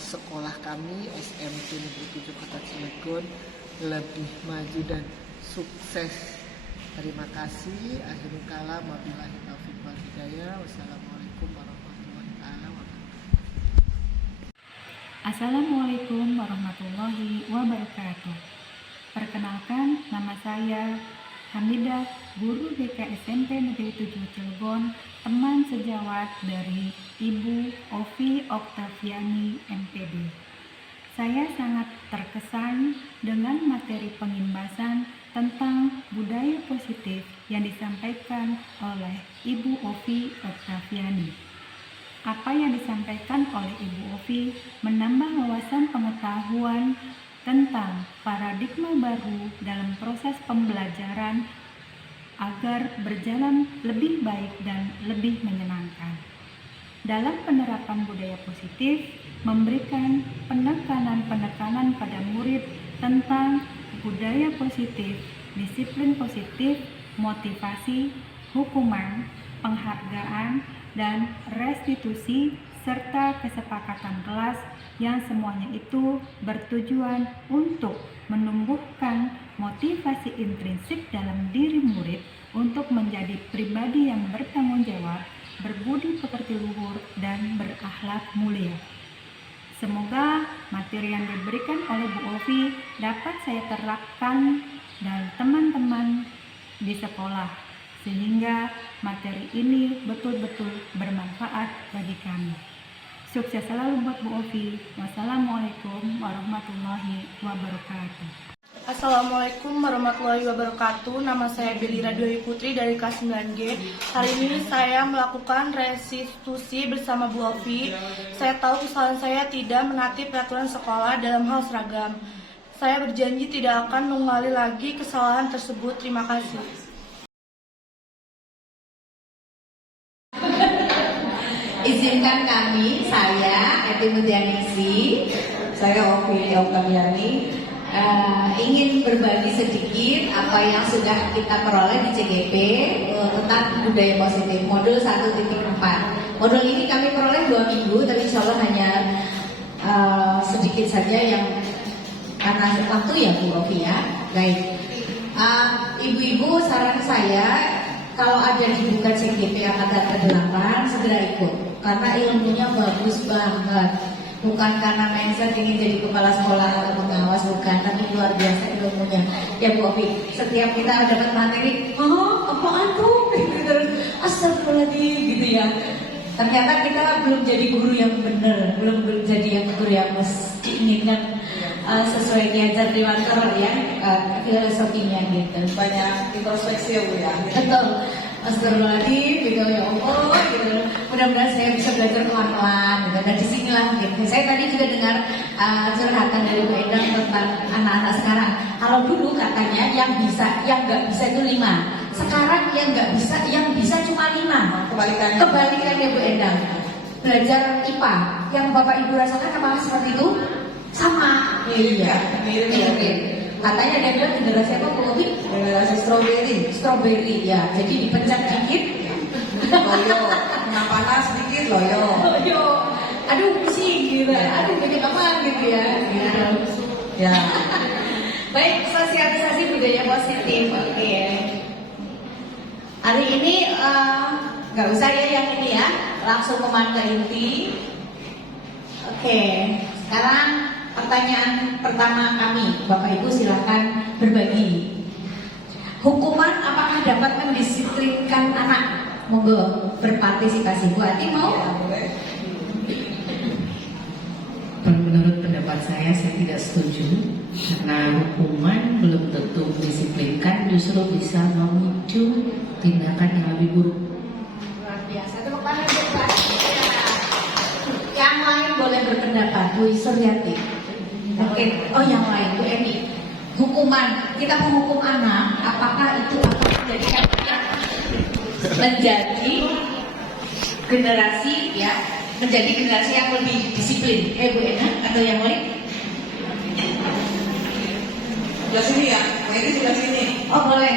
sekolah kami SMP Negeri 7 Kota Cilegon lebih maju dan sukses. Terima kasih. Akhirul kalam, wabillahi taufiq wal hidayah. Wassalamualaikum warahmatullahi wabarakatuh. Assalamualaikum warahmatullahi wabarakatuh. Perkenalkan, nama saya Hamidah, guru BK SMP Negeri 7 Cilegon, teman sejawat dari Ibu Ovi Oktaviani MPD. Saya sangat terkesan dengan materi pengimbasan tentang budaya positif yang disampaikan oleh Ibu Ovi Oktaviani. Apa yang disampaikan oleh Ibu Ovi menambah wawasan pengetahuan tentang paradigma baru dalam proses pembelajaran agar berjalan lebih baik dan lebih menyenangkan. Dalam penerapan budaya positif, memberikan penekanan pada murid tentang budaya positif, disiplin positif, motivasi, hukuman, penghargaan, dan restitusi, serta kesepakatan kelas yang semuanya itu bertujuan untuk menumbuhkan motivasi intrinsik dalam diri murid untuk menjadi pribadi yang bertanggung jawab, berbudi pekerti luhur, dan berakhlak mulia. Semoga materi yang diberikan oleh Bu Ovi dapat saya terapkan dan teman-teman di sekolah, sehingga materi ini betul-betul bermanfaat bagi kami. Sukses selalu buat Bu Ovi. Wassalamualaikum warahmatullahi wabarakatuh. Assalamualaikum warahmatullahi wabarakatuh. Nama saya Billy Radiowi Putri dari kelas 9G. Hari ini saya melakukan restitusi bersama Bu Ovi. Saya tahu kesalahan saya tidak menaati peraturan sekolah dalam hal seragam. Saya berjanji tidak akan mengulangi lagi kesalahan tersebut. Terima kasih. Izinkan kami, saya Eti Mudianisi, saya Ovi Oktaviani, ingin berbagi sedikit apa yang sudah kita peroleh di CGP tentang budaya positif modul 1.4. Modul ini kami peroleh 2 minggu, tapi insya Allah hanya sedikit saja yang karena waktu ya Bu Ovi ya. Baik, ibu-ibu, saran saya kalau ada dibuka CGP angkatan ke-8 segera ikut karena ilmunya bagus banget. Bukan karena mindset ingin jadi kepala sekolah atau pengawas, bukan, tapi luar biasa ilmunya. Ya Bu Ovi, setiap kita dapat materi, apaan tuh? Terus astagfirullahaladzim gitu ya. Ternyata kita belum jadi guru yang benar, belum jadi yang guru yang diinginkan sesuai diajar di Wanter ya, filosofinya gitu. Banyak introspeksi ya Bu ya. Betul. Astagfirullahaladzim gitu ya Allah gitu. Mudah-mudahan saya bisa belajar pelan-pelan gitu. Dan disinilah gitu. Saya tadi juga dengar curhatan dari Bu Endang tentang anak-anak sekarang. Kalau dulu katanya yang nggak bisa itu 5. Sekarang yang nggak bisa, yang bisa cuma 5. Kebalikannya Bu Endang. Belajar IPA, yang Bapak Ibu rasakan apakah seperti itu? Sama. Iya. Mirip. Katanya dia bilang generasi apa Bu Ovi? Generasi Strawberry ya. Jadi dipencet dikit, loyo, kena panas sedikit loyo. Aduh pusing gitu. Aduh gede banget gitu ya. Gitu. Ya. Baik, sosialisasi budaya positif. Oke. Hari ini nggak usah ya yang ini ya. Langsung ke inti. Oke. Oke, sekarang pertanyaan pertama kami, Bapak Ibu silahkan berbagi. Hukuman apakah dapat mendisiplinkan anak? Monggo berpartisipasi. Bu Ati mau? Menurut pendapat saya tidak setuju karena hukuman belum tentu mendisiplinkan, justru bisa memicu tindakan yang lebih buruk. Luar biasa. Tepuk tangan buat Pak. Yang lain boleh berpendapat, Bu Suryati. Oke. Oh yang lain, Bu Emi. Hukuman, kita menghukum anak, apakah itu akan menjadikan menjadi generasi ya, menjadi generasi yang lebih disiplin? Bu Ena atau yang lain? Sebelah sini ya, ini sebelah sini. Oh boleh,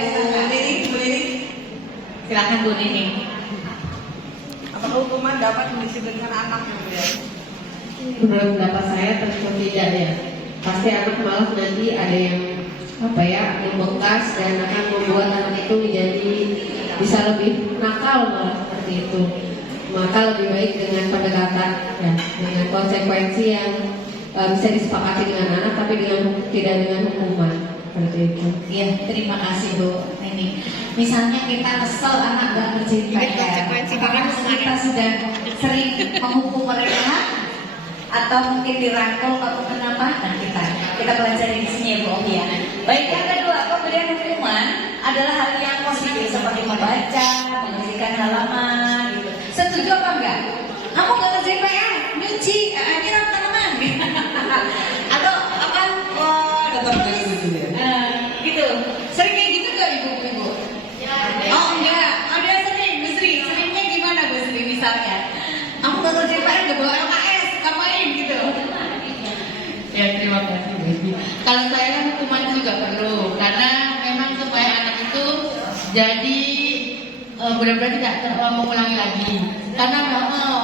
Bu Nini. silakan Bu Nini. Apakah hukuman dapat mendisiplinkan anak ya? Menurut pendapat saya tentu tidak ya. Pasti anak malah nanti ada yang membekas dan akan membuat anak itu menjadi bisa lebih nakal malah seperti itu. Maka lebih baik dengan pendekatan ya, dengan konsekuensi yang bisa disepakati dengan anak tapi tidak dengan hukuman seperti itu. Iya, terima kasih Bu Nini. Misalnya kita kesel anak nggak ngerjain PR, apakah kita sudah sering menghukum mereka atau mungkin dirangkul atau kenapa? Nah kita pelajari di sini ya Bu Ovi ya. Baik, yang kedua, pemberian hukuman adalah hal yang positif seperti membaca, membersihkan halaman gitu. Setuju apa enggak? Kamu nggak ngerjain PR, nyuci, nyiram tanaman atau apa? Gitu. Sering kayak gitu nggak ibu-ibu? Oh enggak, ada sering, Bu Sri. Seringnya gimana Bu Sri misalnya? Aku nggak ngerjain PR, nggak bawa LKS, ngapain gitu? Ya terima kasih Bu. Kalau saya kan hukuman juga perlu karena memang supaya anak itu jadi benar-benar tidak mengulangi lagi. Karena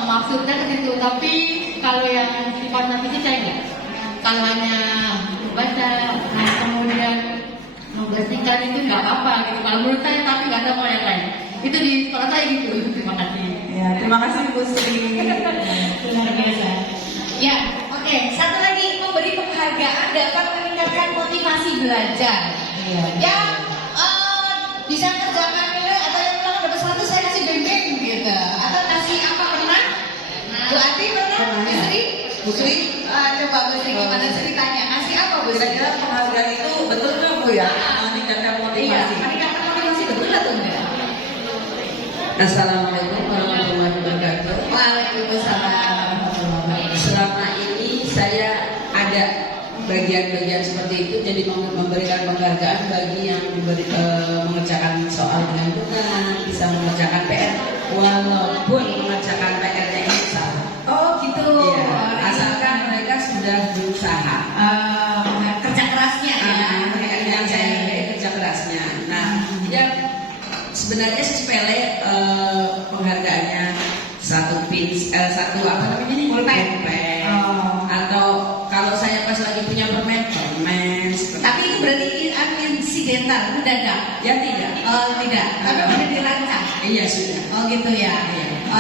maksudnya ke situ. Tapi kalau yang sifat nanti saya enggak. Kalau hanya baca, kemudian membersihkan itu nggak apa-apa gitu. Kalau menurut saya tapi nggak ada mau yang lain. Itu di sekolah saya gitu. Terima kasih. Ya, terima kasih Bu Sri. Luar biasa. Ya, oke. Satu lagi, memberi penghargaan dapat meningkatkan motivasi belajar. Yang bisa kerjakan nilai atau yang ulang dapat 100 saya kasih beng-beng gitu. Atau kasih apa pernah? Bu Ati pernah? Bu Sri? Coba Bu Sri gimana ceritanya? Kasih apa Bu Sri? Saya kira penghargaan itu betul nggak Bu ya? Meningkatkan motivasi. Iya, meningkatkan motivasi betul atau enggak? Assalamualaikum warahmatullahi wabarakatuh. Waalaikumsalam. Selama ini saya ada bagian-bagian seperti itu, jadi memberikan penghargaan bagi yang mengerjakan soal dengan benar, bisa mengerjakan PR walaupun mengerjakan PR-nya itu salah. Oh gitu. Iya, asalkan mereka sudah berusaha. Kerja kerasnya ya. Yang saya hargai kerja kerasnya. Nah, ya sebenarnya sih sepele penghargaannya satu apa namanya ini? Pulpen. Atau kalau saya pas lagi punya permen. Tapi itu berarti insidental, mendadak. Ya tidak. Oh tidak. Tapi udah dirancang. Iya sudah. Oh gitu ya.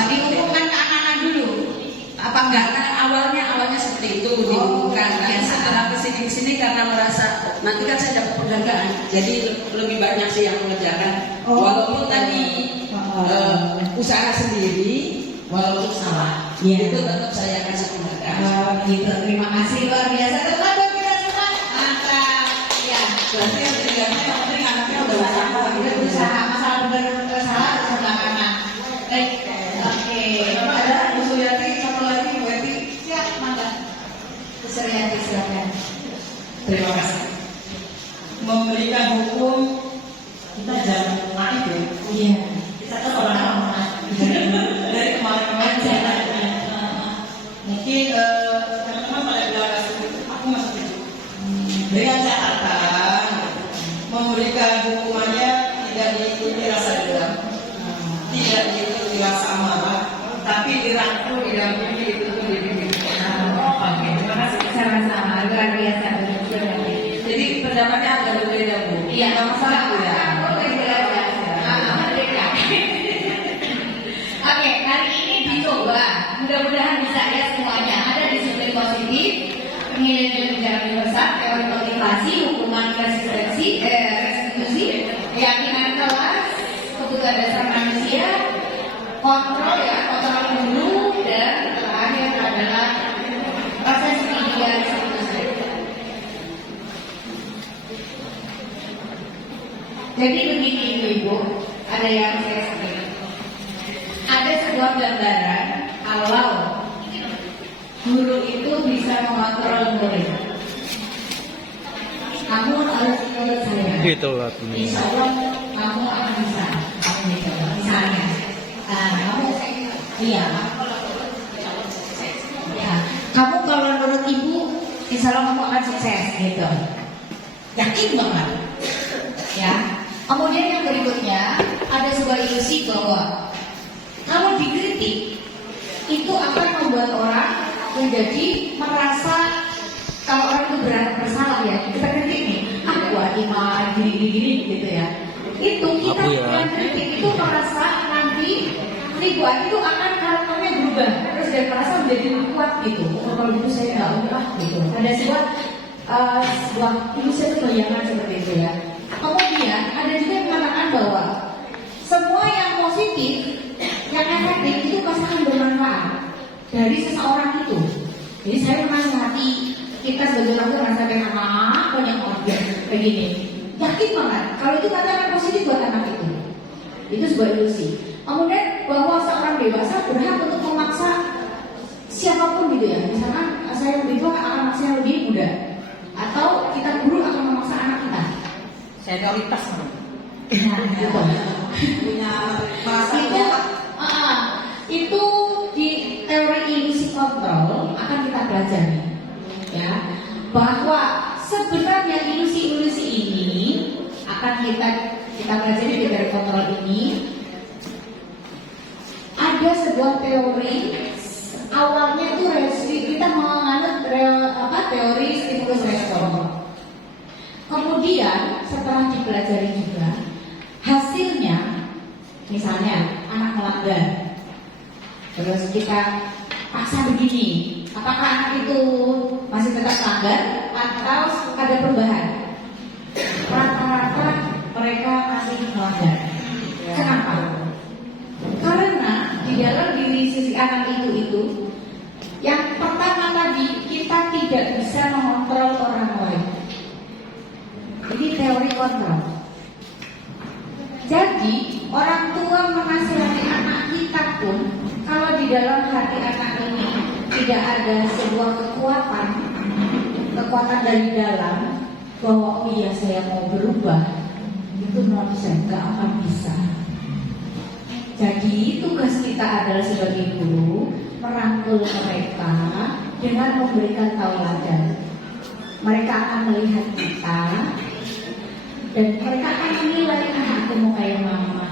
Diumumkan ke anak-anak dulu. Apa enggak? Karena awalnya seperti itu diumumkan. Tapi setelah kesini karena merasa nanti kan saya dapat penghargaan, jadi lebih banyak sih yang mengerjakan. Walaupun tadi usaha sendiri, walaupun salah, itu tetap saya kasih penghargaan. Gitu. Terima kasih luar biasa. Tetap buat kita semua. Mantap. Ya. Berarti yang penting anaknya udah Usaha. Masalah benar salah sama anak. Baik. Oke. Ada Bu Suryati, satu lagi Bu Eti. Siap, mantap. Bu Suryati silakan. Terima kasih. Memberikan hukum kita jangan naif ya. Iya. Kita kan orang-orang dari kemarin-kemarin jangan. Mungkin teman-teman pada bilang aku masih kecil. Dengan catatan memberikan hukumannya tidak diikuti rasa dendam, tidak diikuti rasa amarah, tapi dirangkul, didampingi, dituntun, dibimbing. Oke, terima kasih. Sama-sama, luar biasa. Jadi pendapatnya agak berbeda Bu. Iya, masalah Bu ya. Oke, hari ini dicoba. Mudah-mudahan bisa ya semuanya. Ada di Sumber positif, penilaian jarak besar, teori motivasi, hukuman restitusi, keyakinan kelas, kebutuhan dasar manusia, kontrol dulu, dan terakhir adalah proses pilihan seterusnya. Jadi begini Ibu, ada yang saya sebut. Ada sebuah gambaran kalau guru itu bisa mengontrol murid. Kamu harus menurut saya. Gitu lah. Insya Allah kamu akan bisa. Misalnya, kamu, iya. Ya, kamu kalau menurut Ibu, insya Allah kamu akan sukses gitu. Yakin banget. Ya. Kemudian yang berikutnya ada sebuah ilusi bahwa kalau dikritik itu akan membuat orang menjadi merasa kalau orang itu bersalah ya, kita kritik nih, aku Ima gini gitu ya. Itu kita yang kritik itu merasa nanti Ibu itu akan karakternya berubah terus dan merasa menjadi lebih kuat gitu. Kalau gitu saya nggak ubah gitu. Ada sebuah ilusi itu bayangan seperti itu ya. Kemudian ada juga yang mengatakan bahwa semua yang positif, yang efektif itu pasti akan bermanfaat dari seseorang itu. Jadi saya menasihati kita sebagai orang tua merasakan anak banyak objek kayak gini. Yakin banget kalau itu katakan positif buat anak itu sebuah ilusi. Kemudian bahwa seorang dewasa berhak untuk memaksa siapapun gitu ya. Misalkan saya lebih tua akan memaksa yang lebih muda, atau kita guru akan memaksa anak kita. Senioritas punya itu di teori ilusi kontrol akan kita pelajari ya, bahwa sebenarnya ilusi-ilusi ini akan kita pelajari di teori kontrol ini. Ada sebuah teori awalnya itu kita menganut teori stimulus respon. Kemudian setelah dipelajari juga hasilnya, misalnya anak melanggar, terus kita paksa begini, apakah anak itu masih tetap melanggar atau ada perubahan? Rata-rata mereka masih melanggar. Kenapa? Karena di dalam diri sisi anak itu yang pertama tadi kita tidak bisa mengontrol orang lain. Ini teori kontrol. Jadi orang tua menasihati anak kita pun kalau di dalam hati anak ini tidak ada sebuah kekuatan dari dalam bahwa oh iya saya mau berubah, itu menurut saya nggak akan bisa. Jadi tugas kita adalah sebagai guru merangkul mereka dengan memberikan tauladan. Mereka akan melihat kita dan mereka akan menilai, aku mau kayak mama,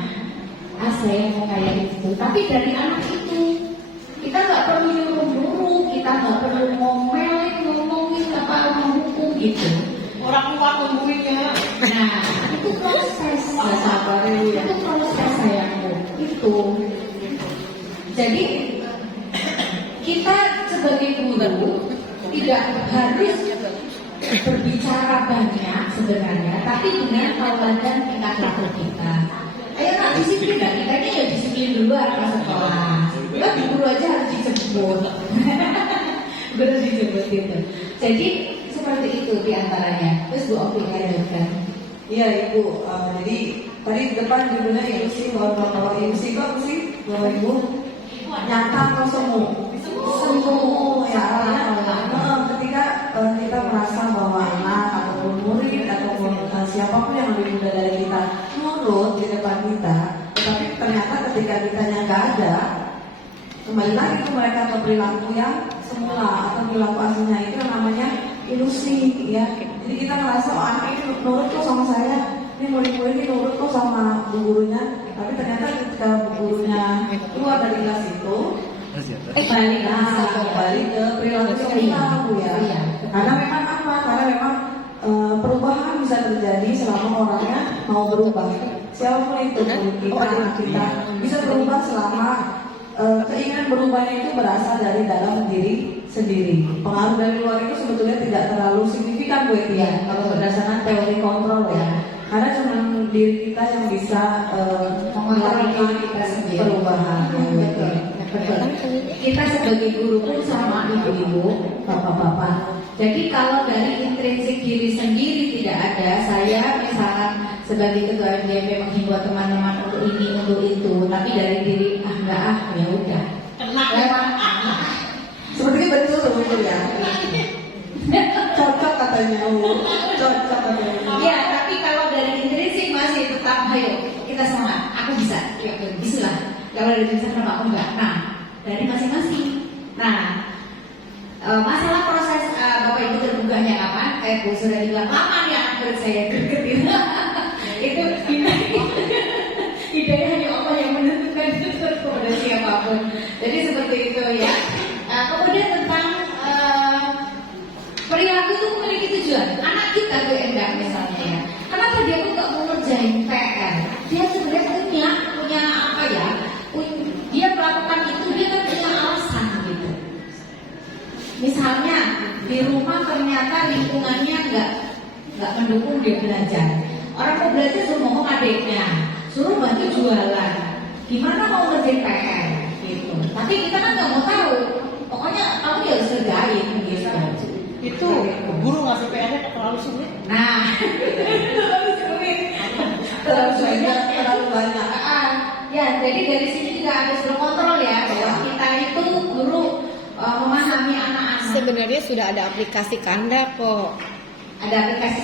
saya mau kayak itu. Tapi dari anak itu kita nggak perlu nyuruh-nyuruh, kita nggak perlu ngomongin apa menghukum gitu. Orang tua tungguinnya. Nah itu proses, itu proses sayangku itu. Jadi kita sebagai guru tidak harus berbicara banyak sebenarnya, tapi dengan tauladan tingkah laku kita. Ayo nak disiplin, kita ini ya disiplin dulu ke sekolah. Ya guru aja harus dijemput, harus dijemput gitu. Jadi seperti itu diantaranya. Terus Bu Opi lanjutkan. Iya Ibu, jadi tadi di depan judulnya ilusi, bahwa ilusi itu apa sih Bapak Ibu? Nyata atau semu? Semu ya, ketika kita merasa bahwa anak ataupun murid ataupun siapapun yang lebih muda dari kita nurut di depan kita, tetapi ternyata ketika kitanya nggak ada, kembali lagi ke mereka ke perilaku yang semula atau perilaku aslinya, itu namanya ilusi ya. Jadi kita merasa oh anak ini nurut kok sama saya, ini murid-murid ini nurut kok sama bu gurunya, tapi ternyata ketika bu gurunya keluar dari kelas itu kembali ke perilaku semula ya. Karena memang apa? Karena memang perubahan bisa terjadi selama orangnya mau berubah. Siapapun itu, murid kita, anak kita bisa berubah selama keinginan berubahnya itu berasal dari dalam diri sendiri. Pengaruh dari luar itu sebetulnya tidak terlalu signifikan Bu Eti ya, kalau berdasarkan teori kontrol ya. Karena cuma diri kita yang bisa melakukan perubahan. Betul. Kita sebagai guru pun sama ibu-ibu, bapak-bapak. Jadi kalau dari intrinsik diri sendiri tidak ada, saya misalkan sebagai ketua FGP menghimbau teman-teman untuk ini, untuk itu, tapi dari diri enggak ya udah. Lewat. Sepertinya betul ya. Cocok katanya, cocok katanya. Ya, tapi kalau dari intrinsik masih tetap, ayo kita semangat. Aku bisa, ya bismillah. Kalau dari intrinsik kenapa aku enggak? Nah, dari masing-masing. Nah, masalah proses Bapak Ibu terbukanya kapan? Bu sudah bilang lama nih anak murid saya greget itu hidayah hanya Allah yang menentukan itu kepada siapapun. Jadi seperti itu ya. Kemudian tentang perilaku itu memiliki tujuan. Anak kita tuh enggak misalnya ya. Kenapa dia tuh nggak mau ngerjain PR? Dia sebenarnya punya apa ya? Dia melakukan itu dia kan punya alasan gitu. Misalnya di rumah ternyata lingkungannya nggak mendukung dia belajar. Orang mau belajar suruh ngomong adiknya, suruh bantu jualan. Gimana mau ngerjain PR gitu. Tapi kita kan nggak mau tahu. Pokoknya kamu ya harus kerjain gitu. Itu guru ngasih PR-nya terlalu sulit. Nah, terlalu sulit. Terlalu banyak. Ya, jadi dari sini juga harus berkontrol ya bahwa kita itu guru memahami anak-anak. Sebenarnya sudah ada aplikasi Kanda kok. Ada aplikasi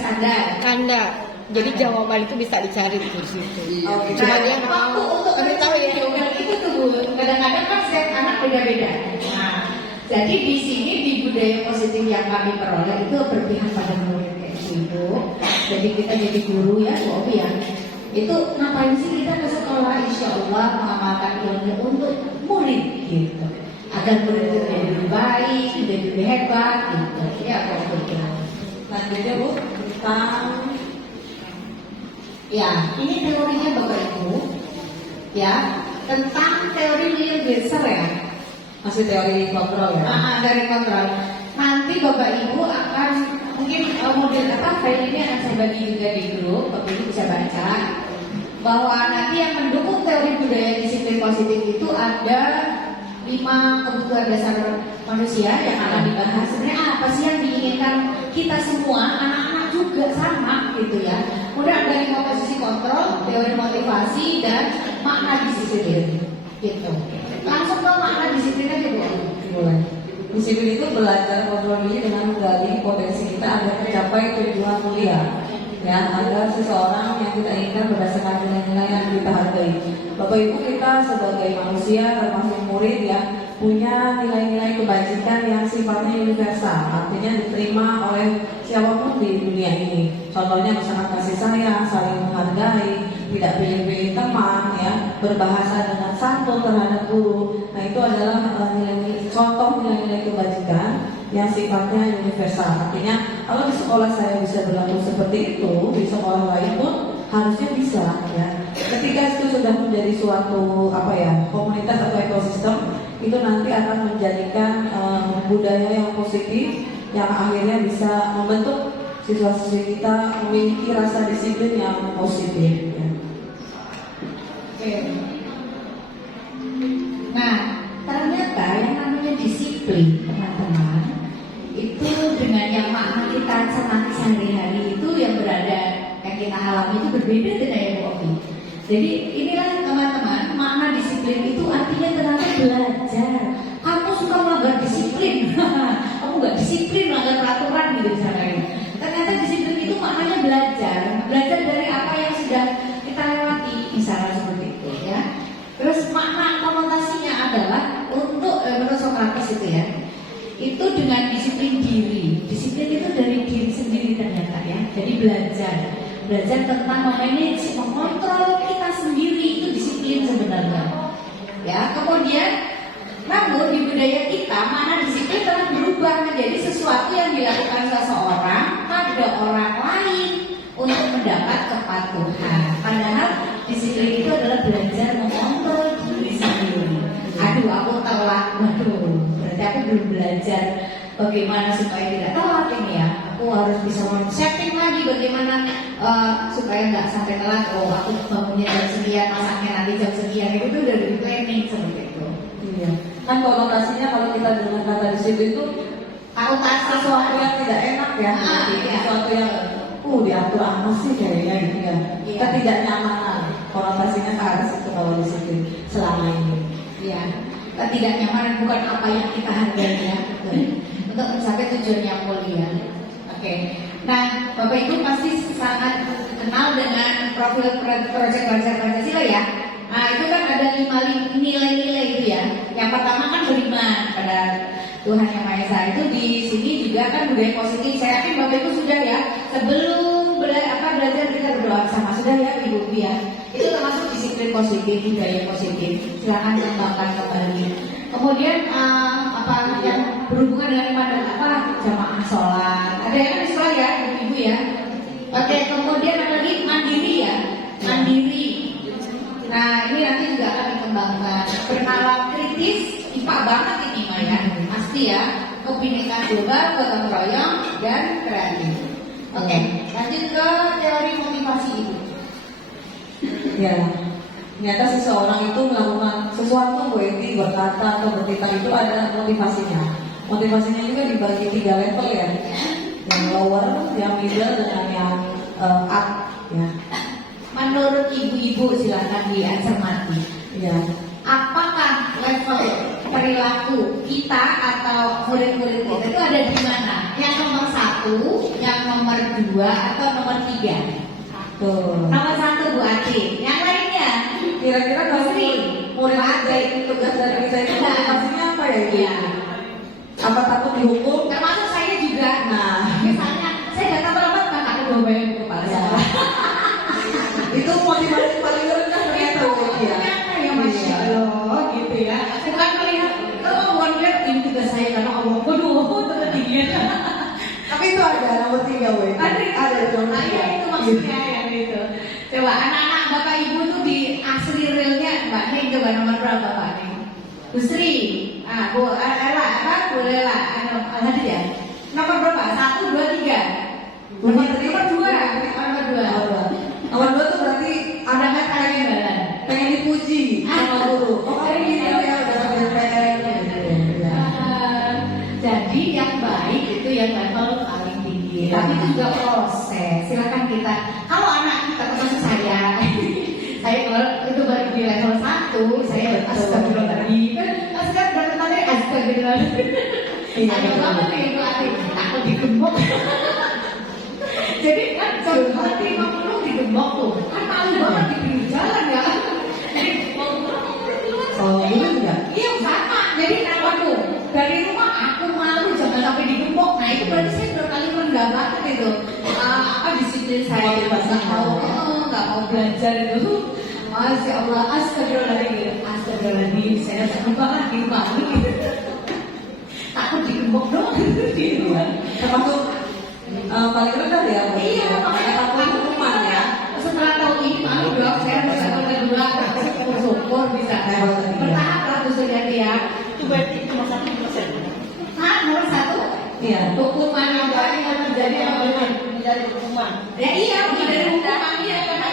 Kanda. Jadi jawaban itu bisa dicari di situ. Cuma dia waktu untuk tahu ya itu tuh kadang-kadang kan setiap anak beda-beda. Nah, jadi di sini di budaya positif yang kami peroleh itu berpihak pada murid kayak gitu. Jadi kita jadi guru ya, Bu Obi ya. Itu ngapain sih kita ke sekolah? Insya Allah mengamalkan ilmu untuk murid gitu. Agar murid itu jadi lebih baik, jadi lebih hebat gitu. Ya, kok begitu. Lanjutnya Bu tentang ya, ini teorinya Bapak Ibu ya, tentang teori William Glasser ya. masih teori kontrol ya. Dari kontrol. Nanti Bapak Ibu akan mungkin model apa file ini akan saya bagi juga di grup, Bapak Ibu bisa baca bahwa nanti yang mendukung teori budaya disiplin positif itu ada 5 kebutuhan dasar manusia yang akan dibahas. Sebenarnya apa sih yang diinginkan kita semua, anak-anak juga sama gitu ya. Kemudian ada 5 posisi kontrol, teori motivasi dan makna disiplin gitu. Langsung ke makna disiplin aja Bu. Mulai. Disiplin itu belajar kontrol diri dengan menggali potensi kita agar tercapai tujuan mulia. Ya, agar seseorang yang kita inginkan berdasarkan nilai-nilai yang kita hargai. Bapak Ibu, kita sebagai manusia termasuk murid ya punya nilai-nilai kebajikan yang sifatnya universal, artinya diterima oleh siapapun di dunia ini. Contohnya misalnya kasih sayang, saling menghargai, tidak pilih-pilih teman, ya, berbahasa dengan santun terhadap guru. Nah itu adalah contoh nilai-nilai kebajikan yang sifatnya universal. Artinya kalau di sekolah saya bisa berlaku seperti itu, di sekolah lain pun harusnya bisa ya. Ketika itu sudah menjadi suatu komunitas atau ekosistem, itu nanti akan menjadikan budaya yang positif yang akhirnya bisa membentuk siswa-siswi kita memiliki rasa disiplin yang positif ya. Oke. Nah, ternyata yang namanya disiplin, teman-teman, itu dengan yang makna kita senang sehari-hari itu yang berada yang kita alami itu berbeda dengan yang Obi. Jadi inilah teman-teman, makna disiplin itu artinya ternyata belajar. Kamu suka melanggar disiplin, kamu nggak disiplin melanggar peraturan gitu misalnya. Ternyata disiplin itu maknanya belajar, belajar dari apa yang sudah kita lewati, misalnya seperti itu ya. Terus makna konotasinya adalah untuk menurut Sokrates itu ya, itu dengan disiplin diri. Disiplin itu dari diri sendiri ternyata ya. Jadi belajar tentang memanage, mengontrol kita sendiri, itu disiplin sebenarnya. Ya, kemudian namun di budaya kita makna disiplin telah berubah menjadi sesuatu yang dilakukan seseorang pada orang lain untuk mendapat kepatuhan. Padahal disiplin itu adalah belajar mengontrol diri sendiri. Aduh, bagaimana supaya tidak telat ini ya. Aku harus bisa setting lagi bagaimana supaya nggak sampai telat. Oh, aku bangunnya jam sekian, masaknya nanti jam sekian, itu udah di planning seperti itu. Iya. Kan konotasinya kalau kita dengar kata disiplin itu sesuatu yang tidak enak ya, sesuatu yang diatur apa sih kayaknya gitu ya. Ketidaknyamanan, konotasinya ke arah situ kalau disiplin selama ini. Iya, ketidaknyamanan bukan apa yang kita hargai ya, untuk mencapai tujuan yang mulia. Oke. Nah, Bapak Ibu pasti sangat kenal dengan profil proyek belajar Pancasila ya. Nah, itu kan ada 5 nilai-nilai itu ya. Yang pertama kan beriman pada Tuhan Yang Maha Esa. Itu di sini juga kan budaya positif. Saya yakin Bapak Ibu sudah ya. Sebelum belajar kita berdoa sama, sudah ya Ibu ya. Itu termasuk disiplin positif, budaya positif. Silakan kembangkan kembali. Kemudian apa yang berhubungan dengan iman dan apa? Jamaah sholat. Ada yang kan di sekolah ya, Ibu ya. Oke, kemudian ada lagi mandiri ya. Mandiri. Nah, ini nanti juga akan dikembangkan. Bernalar kritis, IPA banget ini Maya ya. Pasti ya. Kebinekaan global, gotong royong, dan kreatif. Oke, lanjut ke teori motivasi Ibu. Ya, ternyata seseorang itu melakukan sesuatu, berkata atau bertindak itu ada motivasinya. Motivasinya juga dibagi 3 level ya. Yang lower, yang middle, dan yang up ya. Menurut ibu-ibu silakan dicermati. Ya. Apakah level perilaku kita atau murid-murid kita itu ada di mana? Yang nomor 1, yang nomor 2, atau nomor 3? Nomor 1 Bu Ati. Yang lainnya? Kira-kira kalau murid tugas dari saya itu motivasinya apa ya? Iya. Apa takut dihukum? Termasuk saya juga. Nah, misalnya saya datang terlambat kan aku dobain kepala saya. Itu motivasi paling rendah ternyata ya. Ya Masya Allah gitu ya. Bukan melihat kalau bukan lihat ini tugas saya karena Allah. Waduh, tertingginya. Tapi itu ada nomor 3 Ada nomor 3. Itu maksudnya yang itu. Coba anak-anak Bapak Ibu tuh di asli realnya Mbak Neng coba nomor berapa Pak Neng? Bu Sri, Bu Ella, Bu Lela, tadi ya. Nomor berapa? 1, 2, 3. Nomor 2. Nomor 2 tuh berarti Ada pengen dipuji sama guru. Gitu ya, udah pengen. Jadi yang baik itu yang level paling tinggi. Tapi itu juga proses. Silakan kita. Kalau anak kita termasuk saya kalau itu baru di level 1, saya astagfirullahaladzim. Kan berkata dari astagfirullahaladzim. Ada banget nih itu arti takut digembok. Jadi kan kalau 50 digembok tuh kan malu banget di pinggir jalan ya. Jadi Oh, gitu enggak? iya sama. Jadi kenapa tuh? Dari rumah aku malu jangan sampai digembok. Nah itu berarti saya berkali rendah banget itu. Disiplin saya nggak mau belajar itu. Masya Allah, astagfirullahaladzim. Saya takut banget di rumah gitu. Takut digembok doang di rumah. Termasuk paling rendah ya. Iya, makanya takut hukuman ya. Setelah tahun ini malu dong, saya harus level kedua, syukur bisa. Bertahap lah tuh jadi ya. Itu berarti cuma 1%. Nomor 1? Iya. Hukuman yang paling yang terjadi Dari hukuman. Ya iya, dari hukuman iya karena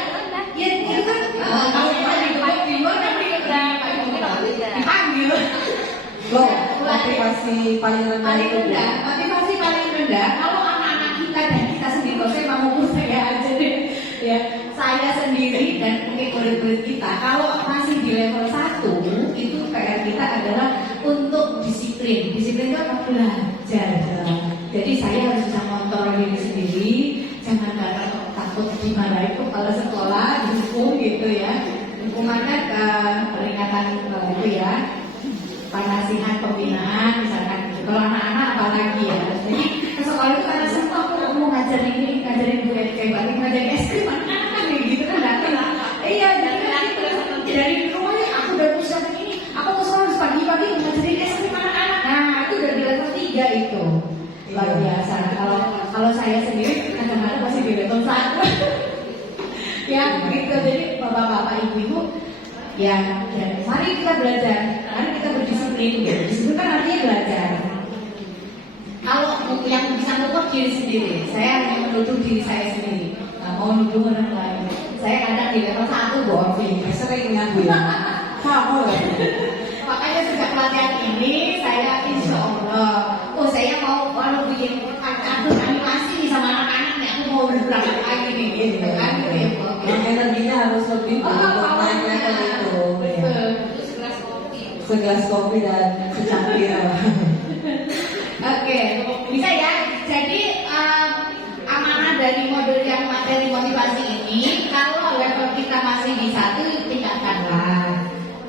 ya itu kan kalau kita digembok di luar kan dipanggil. Loh, motivasi paling rendah itu. Motivasi paling rendah kalau anak-anak kita dan kita sendiri, kalau saya mau saya aja deh ya, saya sendiri dan mungkin murid-murid kita kalau masih di level 1 itu PR kita adalah untuk disiplin itu apa? Belajar. Jadi saya harus bisa kontrol diri sendiri, jangan takut dimarahin kepala sekolah, dihukum gitu ya. Hukumannya peringatan itu ya, nasihat pembinaan misalkan gitu. Kalau anak-anak apalagi ya. Jadi ke sekolah itu karena semua aku mau ngajarin ini, ngajarin gue kayak balik ngajarin es krim anak-anak kan gitu kan datang. Iya, dari rumahnya aku udah bisa begini. Aku ke sekolah harus pagi-pagi ngajarin es krim anak-anak. Nah itu udah di level 3 itu. Luar biasa. Kalau saya sendiri kadang-kadang masih di level 1. Ya gitu. Jadi bapak-bapak ibu-ibu ya, mari kita belajar, mari kita berdisiplin. Disiplin kan artinya belajar. yang bisa ngukur diri sendiri. Saya hanya menuduh diri saya sendiri. Nggak mau nuduh orang lain. Saya kadang di level 1 Bu Ovi. Sering ya Bu ya. Kamu ya. Makanya sejak pelatihan ini saya insya Allah, saya mau kalau bikin kartun animasi sama anak-anak nih, aku mau berangkat lagi nih, gitu kan? Energinya harus lebih untuk naik level itu. Betul. Terus segelas kopi. Segelas kopi dan secangkir. Oke, bisa ya. Jadi amanah dari modul yang materi motivasi ini, kalau level kita masih di 1, tingkatkanlah.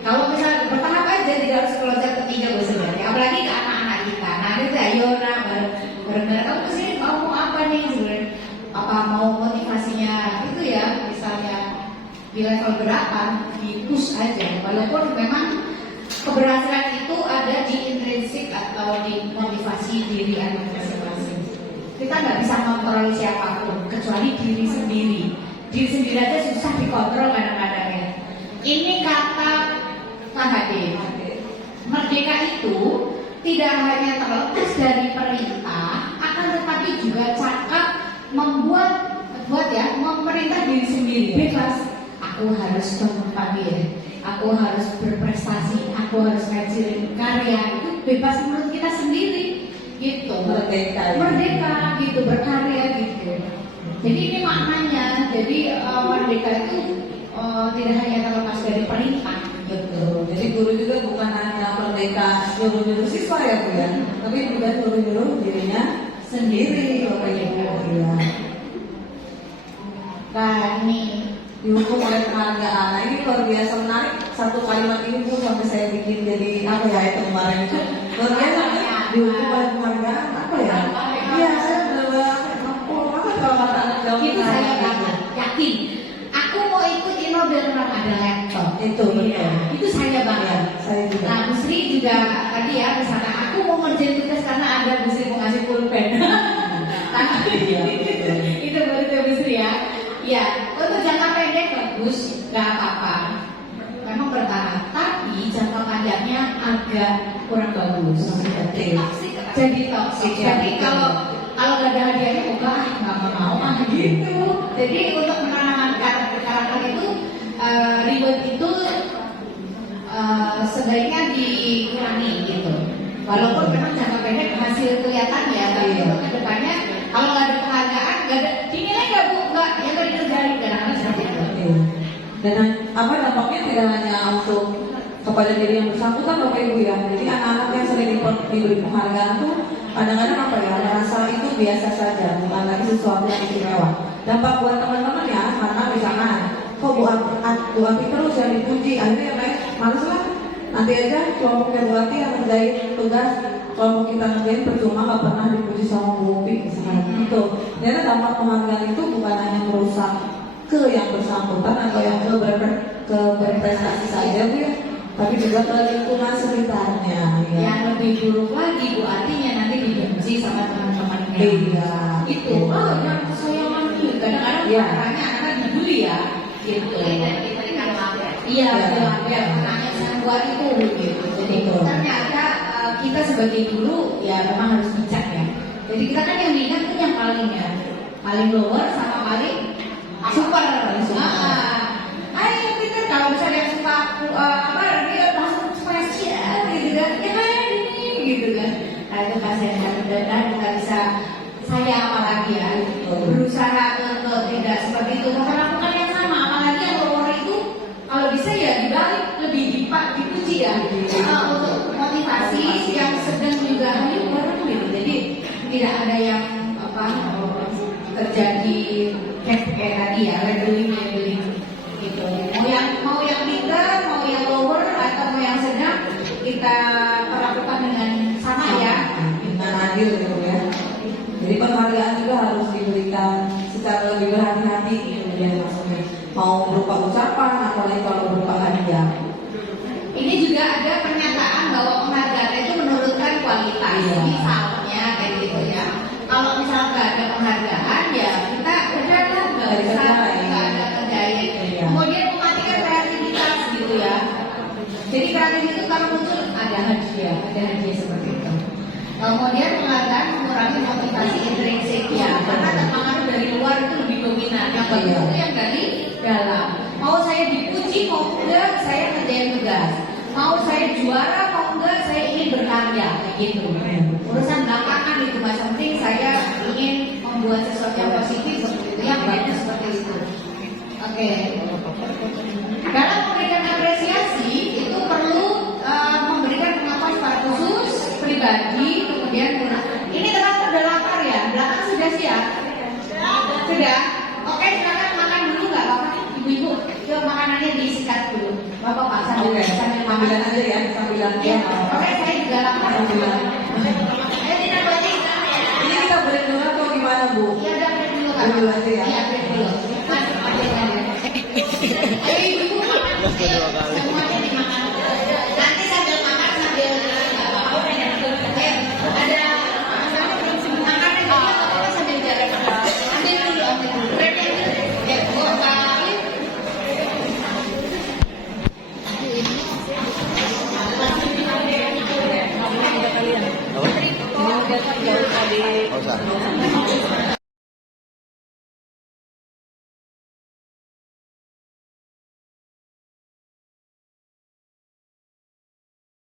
Kalau misalnya bertahap aja, tidak harus melonjak ke 3 Bu sebenarnya. Apalagi ke anak-anak kita. Nah, itu ayo nak bareng-bareng. Kamu kesini mau apa nih sebenarnya? Apa mau motivasinya itu ya? Misalnya di level berapa? Di push aja. Walaupun memang keberhasilan itu ada di intrinsik atau di motivasi diri anak masing-masing. Kita nggak bisa mengontrol siapapun kecuali diri sendiri. Diri sendiri aja susah dikontrol kadang-kadang ya. Ini kata Pak Hadi, merdeka itu tidak hanya terlepas dari perintah, akan tetapi juga cakap memerintah diri sendiri. Bebas. Aku harus bangun pagi, aku harus berprestasi, aku harus ngajarin karya. Itu bebas menurut kita sendiri, gitu. Merdeka gitu, berkarya gitu. Jadi ini maknanya. Jadi merdeka itu tidak hanya terlepas dari perintah. Betul. Jadi guru juga bukan hanya merdeka nyuruh-nyuruh siswa ya Bu ya, tapi juga nyuruh-nyuruh dirinya sendiri. Ya. Nah ini dihukum oleh penghargaan. Nah ini luar biasa menarik. Satu kalimat ini Bu sampai saya bikin jadi apa ya itu kemarin itu luar biasa. Dihukum oleh penghargaan apa ya? Iya saya benar-benar apa kalau kata anak jawab itu saya banget yakin. Aku mau ikut Nobel ada laptop. Itu betul. Itu saya banget. Saya juga. Nah, Bu Sri juga tadi ya, misalnya aku mau ngerjain tugas karena ada Bu Sri mau ngasih pulpen. Itu baru ke Bu Sri ya. Iya, untuk jangka pendek bagus, nggak apa-apa. Memang bertahap, tapi jangka panjangnya agak kurang bagus. Jadi toksik. Jadi kalau nggak ada hadiahnya, nggak mau gitu. Jadi untuk menanamkan karakter itu reward itu sebaiknya dikurangi gitu. Walaupun memang jangka pendek hasil kelihatan ya, tapi untuk kedepannya kalau nggak ada penghargaan, nggak ada dinilai nggak Bu, nggak yang nggak dikerjain kadang-kadang seperti itu. Dan apa dampaknya tidak hanya untuk kepada diri yang bersangkutan Bapak Ibu ya. Jadi anak-anak yang sering diberi penghargaan tuh kadang-kadang apa ya merasa itu biasa saja, bukan lagi sesuatu yang istimewa. Dampak buat teman-teman ya, karena misalkan kok Bu Ati terus yang dipuji, akhirnya yang lain males lah. Nanti aja kelompoknya Bu Ati yang ngerjain tugas, kelompok kita ngerjain percuma nggak pernah dipuji sama Bu Upi misalnya. Itu. Ternyata dampak penghargaan itu bukan hanya merusak ke yang bersangkutan atau yang ke berprestasi saja Bu ya, tapi juga ke lingkungan sekitarnya. Ya. Yang lebih buruk lagi Bu artinya nanti dibenci sama teman-temannya. Iya. Itu. Oh, yang saya mandi. Kadang-kadang makanya anak dibully ya. Gitu. Diberikan label. Iya, ya. Makanya saya buat itu gitu. Jadi ternyata kita sebagai guru ya memang harus bijak ya. Jadi kita kan yang diingat kan yang paling lower sama paling super. Ayo kita kalau misalnya yang suka dia langsung spesial gitu kan, ya kayak ini gitu kan. Nah itu kasihan dan kita bisa saya apalagi ya berusaha untuk tidak seperti itu, lakukan yang sama. Apalagi yang lower itu kalau bisa ya dibalik lebih dipuji ya untuk motivasi yang sedang juga ayo bareng gitu. Jadi tidak ada yang terjadi kayak tadi ya labeling gitu. Mau yang leader, mau yang lower atau mau yang sedang kita perlakukan dengan sama ya. Dengan adil gitu ya. Jadi penghargaan juga harus diberikan secara lebih berhati-hati kemudian maksudnya mau berupa ucapan apalagi kalau berupa hadiah. Ini juga ada pernyataan bahwa penghargaan itu menurunkan kualitas. Misalnya kayak gitu ya. Kalau misalnya nggak ada penghargaan ya kita udah nggak ada kerjain. Kemudian mematikan kreativitas gitu ya. Jadi kreativitas itu kalau muncul ada hadiah seperti itu. Kemudian penghargaan mengurangi motivasi bagus itu yang dari dalam. Mau saya dipuji mau enggak, saya kerjain tugas. Mau saya juara mau enggak, saya ingin berkarya, kayak gitu. Urusan belakangan itu mas, penting saya ingin membuat sesuatu yang positif seperti itu, yang bagus seperti itu. Oke. Dalam memberikan apresiasi itu perlu memberikan pengakuan secara khusus, pribadi, kemudian guna. Ini teman sudah lapar ya? Belakang sudah siap? Sudah? Oke, silakan makan dulu nggak Bapak? Ibu-ibu, yuk makanannya disikat dulu. Bapak Pak sambil makan aja ya, sambilan. Ya. Oke, saya juga lapar. Ayo tidak banyak. Ini kita boleh dulu atau gimana Bu? Iya, udah break dulu kan? Dulu aja ya. Iya, break dulu. Masuk aja kan. Ayo ibu makan. Semuanya dimakan. Nanti sambil makan sambil ada makanan juga apa sambil jalan. Ambil dulu. Break dulu. Ya, boleh. Apa? Ini udah jauh tadi.